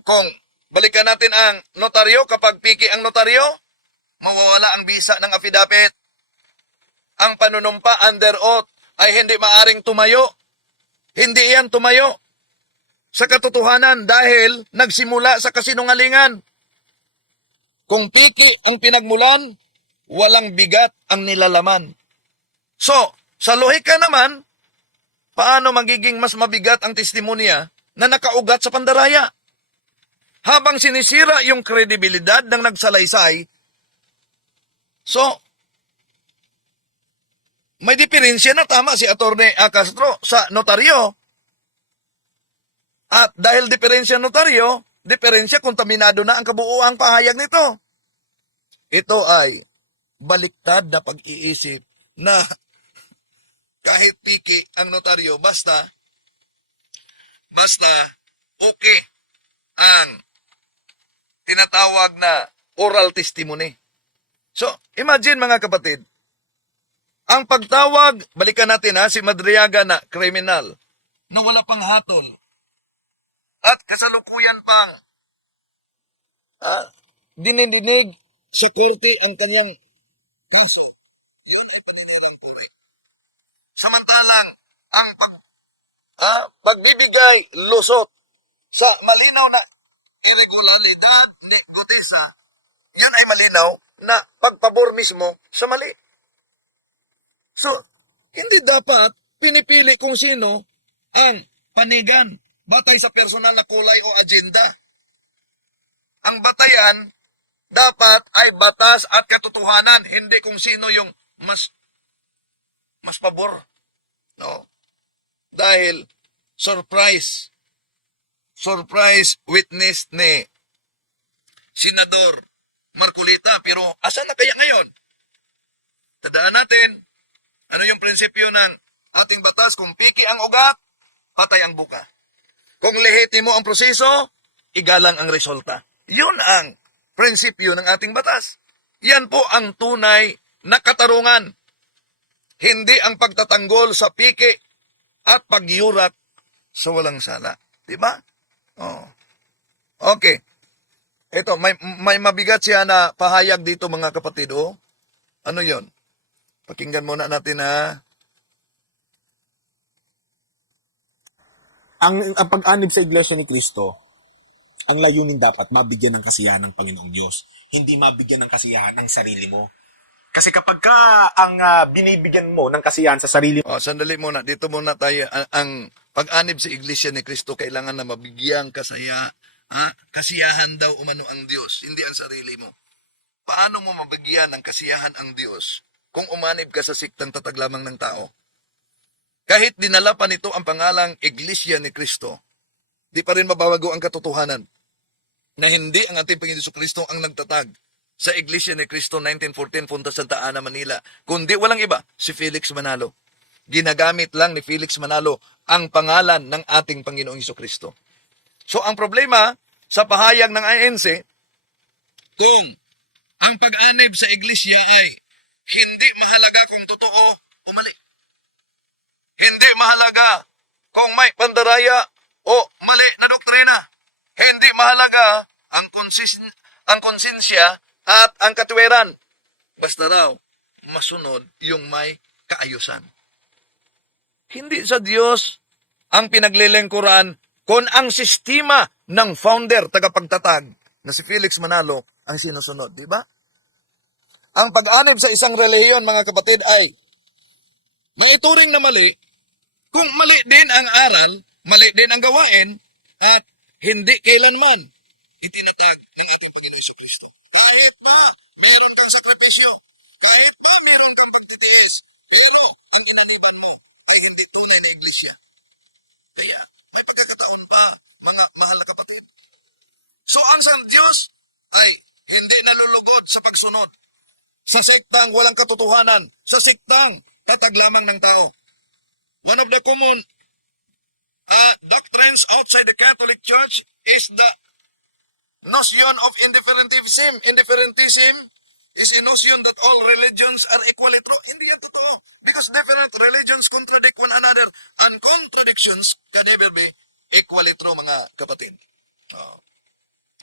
kung balikan natin ang notaryo, kapag piki ang notaryo, mawawala ang bisa ng affidavit. Ang panunumpa under oath ay hindi maaring tumayo. Hindi yan tumayo sa katotohanan dahil nagsimula sa kasinungalingan. Kung piki ang pinagmulan, walang bigat ang nilalaman. So, sa lohika naman, paano magiging mas mabigat ang testimonya na nakaugat sa pandaraya? Habang sinisira yung kredibilidad ng nagsalaysay, so, may diferensya na tama si Atty. Castro sa notaryo. At dahil diferensya notaryo, diferensya kontaminado na ang kabuuang pahayag nito. Ito ay baliktad na pag-iisip na kahit piki ang notaryo, basta okay ang tinatawag na oral testimony. So, imagine mga kapatid, ang pagtawag, balikan natin si Madriaga na kriminal, na wala pang hatol, at kasalukuyan pang dinidinig sa korte ang kanyang kaso. Yun ay paninirang puri. Samantalang, ang pagbibigay lusot sa malinaw na irregularidad ni Gutisa, yan ay malinaw na pagpabor mismo sa mali. So, hindi dapat pinipili kung sino ang panigan batay sa personal na kulay o agenda. Ang batayan dapat ay batas at katotohanan, hindi kung sino yung mas pabor. No? Dahil surprise witness ni Senador Marcolita, pero asan na kaya ngayon? Tandaan natin, ano yung prinsipyo ng ating batas? Kung piki ang ugat, patay ang buka. Kung lehitimo ang proseso, igalang ang resulta. Yun ang prinsipyo ng ating batas. Yan po ang tunay na katarungan. Hindi ang pagtatanggol sa piki at pagyurak sa walang sala. Diba? Oh. Okay. Ito, may mabigat siya na pahayag dito mga kapatid. Oh. Ano yon? Pakinggan muna natin Ang pag-anib sa Iglesia ni Cristo, ang layunin dapat mabigyan ng kasiyahan ng Panginoong Diyos, hindi mabigyan ng kasiyahan ng sarili mo. Kasi kapag ka ang binibigyan mo ng kasiyahan sa sarili mo, sandali muna. Dito muna tayo. Ang pag-anib sa Iglesia ni Cristo, kailangan na mabigyan kasiyahan daw umano ang Diyos, hindi ang sarili mo. Paano mo mabigyan ng kasiyahan ang Diyos kung umanib ka sa siktang tatag lamang ng tao? Kahit dinala pa nito ang pangalang Iglesia ni Cristo, di pa rin mababago ang katotohanan na hindi ang ating Panginoon Kristo ang nagtatag sa Iglesia ni Cristo 1914 Punta Santa Ana, Manila, kundi walang iba, si Felix Manalo. Ginagamit lang ni Felix Manalo ang pangalan ng ating Panginoong Kristo. So ang problema sa pahayag ng INC, kung ang pag-anib sa Iglesia ay hindi mahalaga kung totoo o mali. Hindi mahalaga kung may pandaraya o mali na doktrina. Hindi mahalaga ang konsensya at ang katwiran. Basta raw, masunod yung may kaayusan. Hindi sa Diyos ang pinaglilingkuran kung ang sistema ng founder, tagapagtatag, na si Felix Manalo, ang sinusunod. Di ba? Ang pag-anib sa isang relihiyon, mga kapatid, ay maituring na mali kung mali din ang aral, mali din ang gawain, at hindi kailanman itinatag ng ating Panginoon Jesucristo. Kahit pa meron kang sakripisyo, kahit pa meron kang pagtitiis, pero ang inaniban mo ay hindi tunay na iglesia. Kaya may pagkakataon pa, mga mahal na kapatid. So ang sa Diyos ay hindi nalulugod sa pagsunod. Sa sektang walang katotohanan, sa sektang tatag lamang ng tao. One of the common doctrines outside the Catholic Church is the notion of indifferentism. Indifferentism is a notion that all religions are equally true. Hindi yan totoo. Because different religions contradict one another and contradictions can never be equally true, mga kapatid.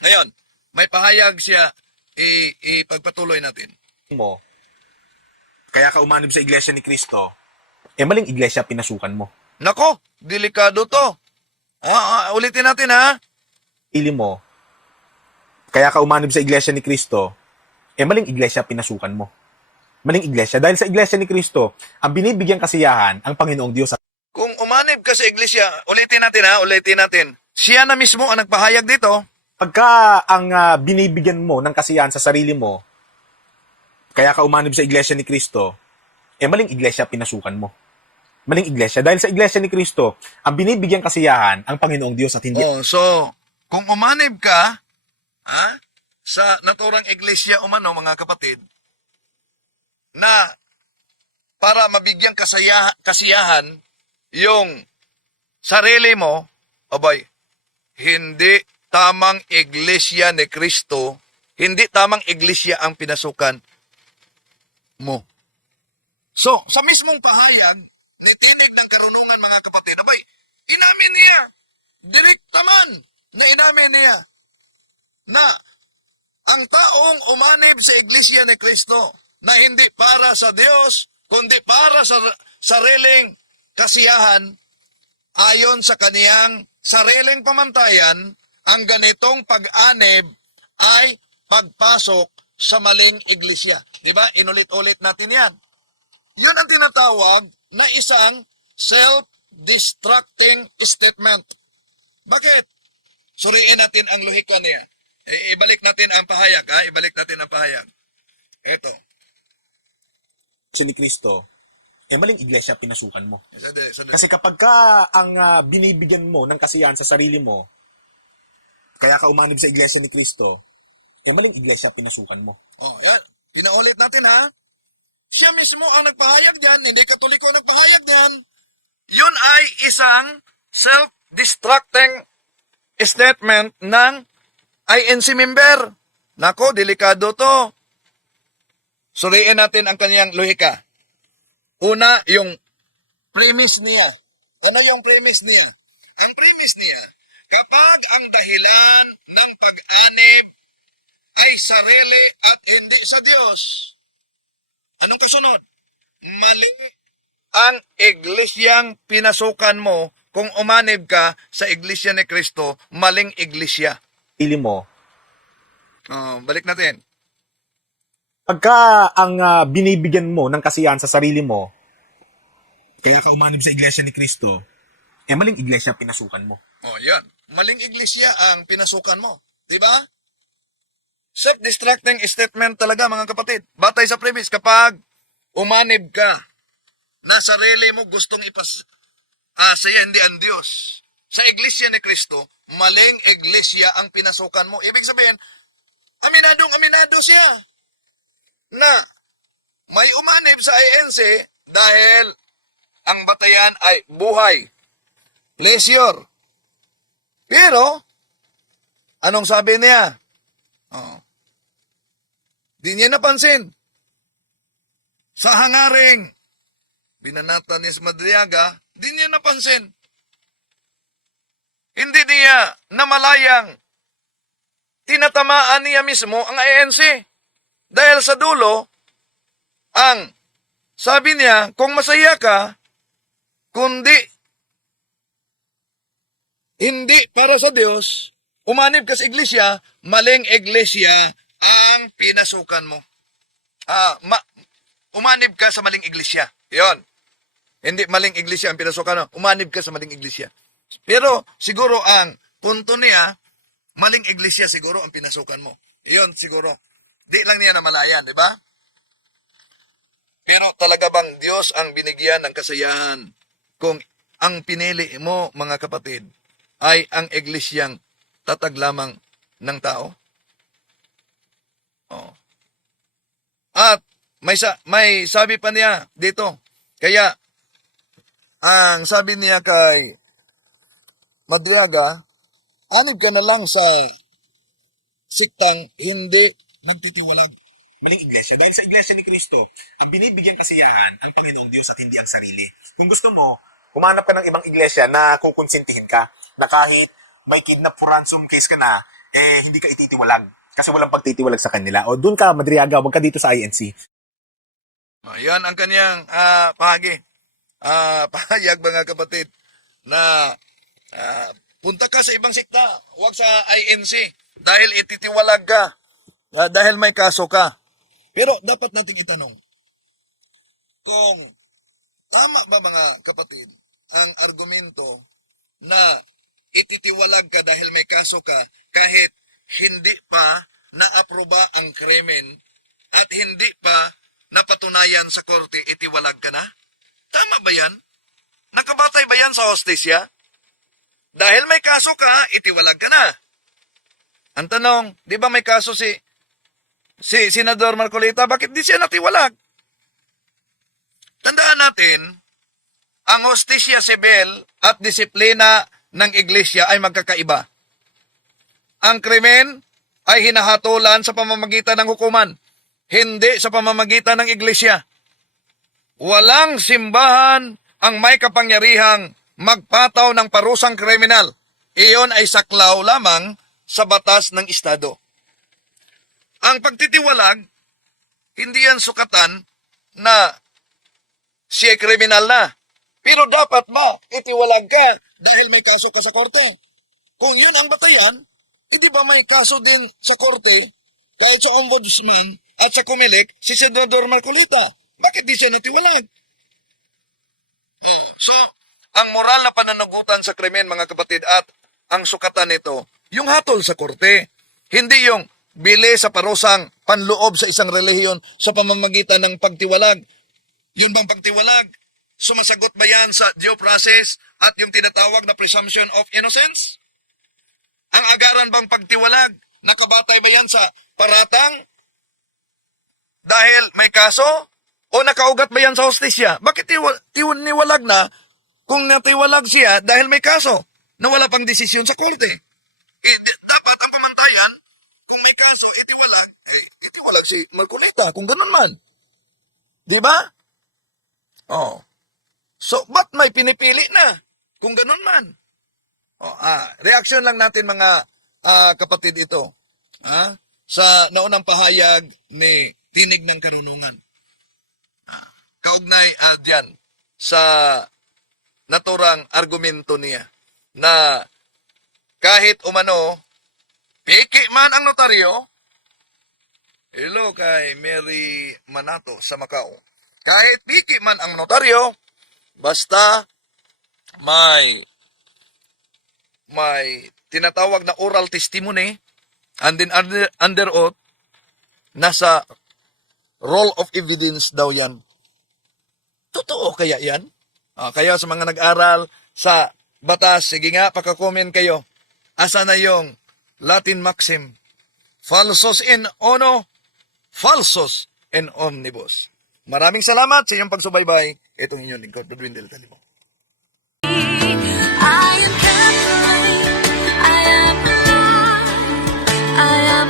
Ngayon, may pahayag siya, ipagpatuloy natin. Mo, kaya ka umanib sa Iglesia ni Cristo, maling iglesia pinasukan mo. Nako, delikado to. Ulitin natin ha. Ili mo, kaya ka umanib sa Iglesia ni Cristo, maling iglesia pinasukan mo. Maling iglesia. Dahil sa Iglesia ni Cristo, ang binibigyang kasiyahan, ang Panginoong Diyos. Kung umanib ka sa iglesia, ulitin natin. Siya na mismo ang nagpahayag dito. Pagka ang binibigyan mo ng kasiyahan sa sarili mo, kaya ka umanib sa Iglesia ni Cristo, maling iglesia pinasukan mo. Maling iglesia. Dahil sa Iglesia ni Cristo, ang binibigyang kasiyahan, ang Panginoong Diyos at hindi. So, kung umanib ka, sa naturang iglesia umano, mga kapatid, na para mabigyang kasiyahan yung sarili mo, abay, hindi tamang iglesia ni Kristo, hindi tamang iglesia ang pinasukan mo. So, sa mismong pahayag, ni tinig ng karunungan, mga kapatid, abay, inamin niya, direktaman na inamin niya, na ang taong umanib sa iglesia ni Kristo, na hindi para sa Diyos, kundi para sa sariling kasiyahan, ayon sa kaniyang sariling pamantayan, ang ganitong pag-anib ay pagpasok sa maling iglesia. Diba? Inulit-ulit natin yan. Yun ang tinatawag na isang self-destructing statement. Bakit? Suriin natin ang lohika niya. Ibalik natin ang pahayag, Ibalik natin ang pahayag. Ito. Ni Kristo, maling iglesia pinasukan mo. Sandali. Kasi kapag ka ang binibigyan mo ng kasiyahan sa sarili mo, kaya ka umanib sa Iglesia ni Cristo, maling iglesia pinasukan mo. Yan. Pinaulit natin, ha? Siya mismo ang nagpahayag diyan, hindi Katoliko ang nagpahayag diyan. Yun ay isang self-destructing statement ng INC member. Nako, delikado to. Suriin natin ang kanyang lohika. Una, yung premise niya. Ano yung premise niya? Ang premise niya, kapag ang dahilan ng pag-anib ay sarili at hindi sa Diyos, anong kasunod? Mali ang iglesyang pinasukan mo kung umanib ka sa iglesia ni Kristo, maling iglesia. Ili mo, Balik natin. pagka ang binibigyan mo ng kasiyahan sa sarili mo, kaya ka umanib sa Iglesia ni Cristo, maling iglesia pinasukan mo. Yan. Maling iglesia ang pinasukan mo. Diba? Self-destructing statement talaga, mga kapatid. Batay sa premise, kapag umanib ka na sarili mo gustong saya hindi ang Diyos. Sa iglesia ni Kristo, maling iglesia ang pinasukan mo. Ibig sabihin, aminado siya na may umanib sa INC dahil ang batayan ay buhay, pleasure. Pero, anong sabi niya? Di niya napansin sa hangaring binanatan niya sa Madriaga, di niya napansin. Hindi niya namalayang tinatamaan niya mismo ang ANC. Dahil sa dulo, ang sabi niya, kung masaya ka, kundi hindi para sa Diyos, umanib ka sa iglesia, maling iglesia ang pinasukan mo. Umanib ka sa maling iglesia. Yon. Hindi maling iglesia ang pinasukan mo. Umanib ka sa maling iglesia. Pero siguro ang punto niya, maling iglesia siguro ang pinasukan mo. Iyon siguro. Di lang niya namalayan, di ba? Pero talaga bang Diyos ang binigyan ng kasayahan kung ang pinili mo, mga kapatid, ay ang iglesyang tatag lamang ng tao? Oh. At may sabi pa niya dito. Kaya ang sabi niya kay Madriaga, anib ka na lang sa siktang hindi nagtitiwalag. Maling iglesia. Dahil sa iglesia ni Kristo, ang binibigyan kasiyahan ang Panginoong Diyos at hindi ang sarili. Kung gusto mo, humanap ka ng ibang iglesia na kukonsintihin ka, na kahit may kidnap for ransom case ka na, hindi ka ititiwalag. Kasi walang pagtitiwalag sa kanila. O doon ka, Madriaga, wag ka dito sa INC. Yan ang kanyang pahayag, mga kapatid, na punta ka sa ibang sikta, huwag sa INC, dahil ititiwalag ka, dahil may kaso ka. Pero dapat nating itanong, kung tama ba, mga kapatid, ang argumento na ititiwalag ka dahil may kaso ka kahit hindi pa naaproba ang krimen at hindi pa napatunayan sa korte, itiwalag ka na? Tama ba yan? Nakabatay ba yan sa hostesya? Dahil may kaso ka, itiwalag ka na. Ang tanong, di ba may kaso si Senador Marcolita, bakit di siya natiwalag? Tandaan natin, ang hostesya sibil at disiplina ng iglesia ay magkakaiba. Ang krimen ay hinahatulan sa pamamagitan ng hukuman, hindi sa pamamagitan ng iglesia. Walang simbahan ang may kapangyarihang magpataw ng parusang kriminal. Iyon ay saklaw lamang sa batas ng Estado. Ang pagtitiwalag, hindi yan sukatan na siya kriminal na. Pero dapat ba itiwalag ka dahil may kaso ka sa korte? Kung yun ang batayan, hindi ba may kaso din sa korte kahit sa ombudsman at sa Comelec si Senador Marcolita? Bakit di siya natiwalag? So, ang moral na pananagutan sa krimen, mga kapatid, at ang sukatan nito, yung hatol sa korte, hindi yung bili sa parusang panloob sa isang relihiyon sa pamamagitan ng pagtiwalag. Yun bang pagtiwalag? Sumasagot ba yan sa due process at yung tinatawag na presumption of innocence? Ang agaran bang pagtiwalag? Nakabatay ba yan sa paratang? Dahil may kaso? O nakaugat ba yan sa hostesya? Bakit niwalag na kung natiwalag siya dahil may kaso na wala pang desisyon sa korte? Dapat ang pamantayan, kung may kaso, itiwalag si Marcolita, kung ganun man. Di ba? Oh. So, ba't may pinipili na? Kung ganun man. Oh, reaksyon lang natin, mga kapatid, ito. Sa naunang pahayag ni Tinig ng Karunungan. Kaugnay dyan sa naturang argumento niya na kahit umano, piki man ang notaryo, hello kay Mary Manato sa Macau, kahit piki man ang notaryo, basta may tinatawag na oral testimony and then under oath, nasa roll of evidence daw yan. Totoo kaya yan? Kaya sa mga nag-aral sa batas, sige nga, pakakomen kayo. Asa na yung Latin maxim? Falsos in uno, falsos in omnibus. Maraming salamat sa inyong pagsubaybay. Itong inyong lingkod, Rodwindel Talibong. I am Catholic, I am alive, I am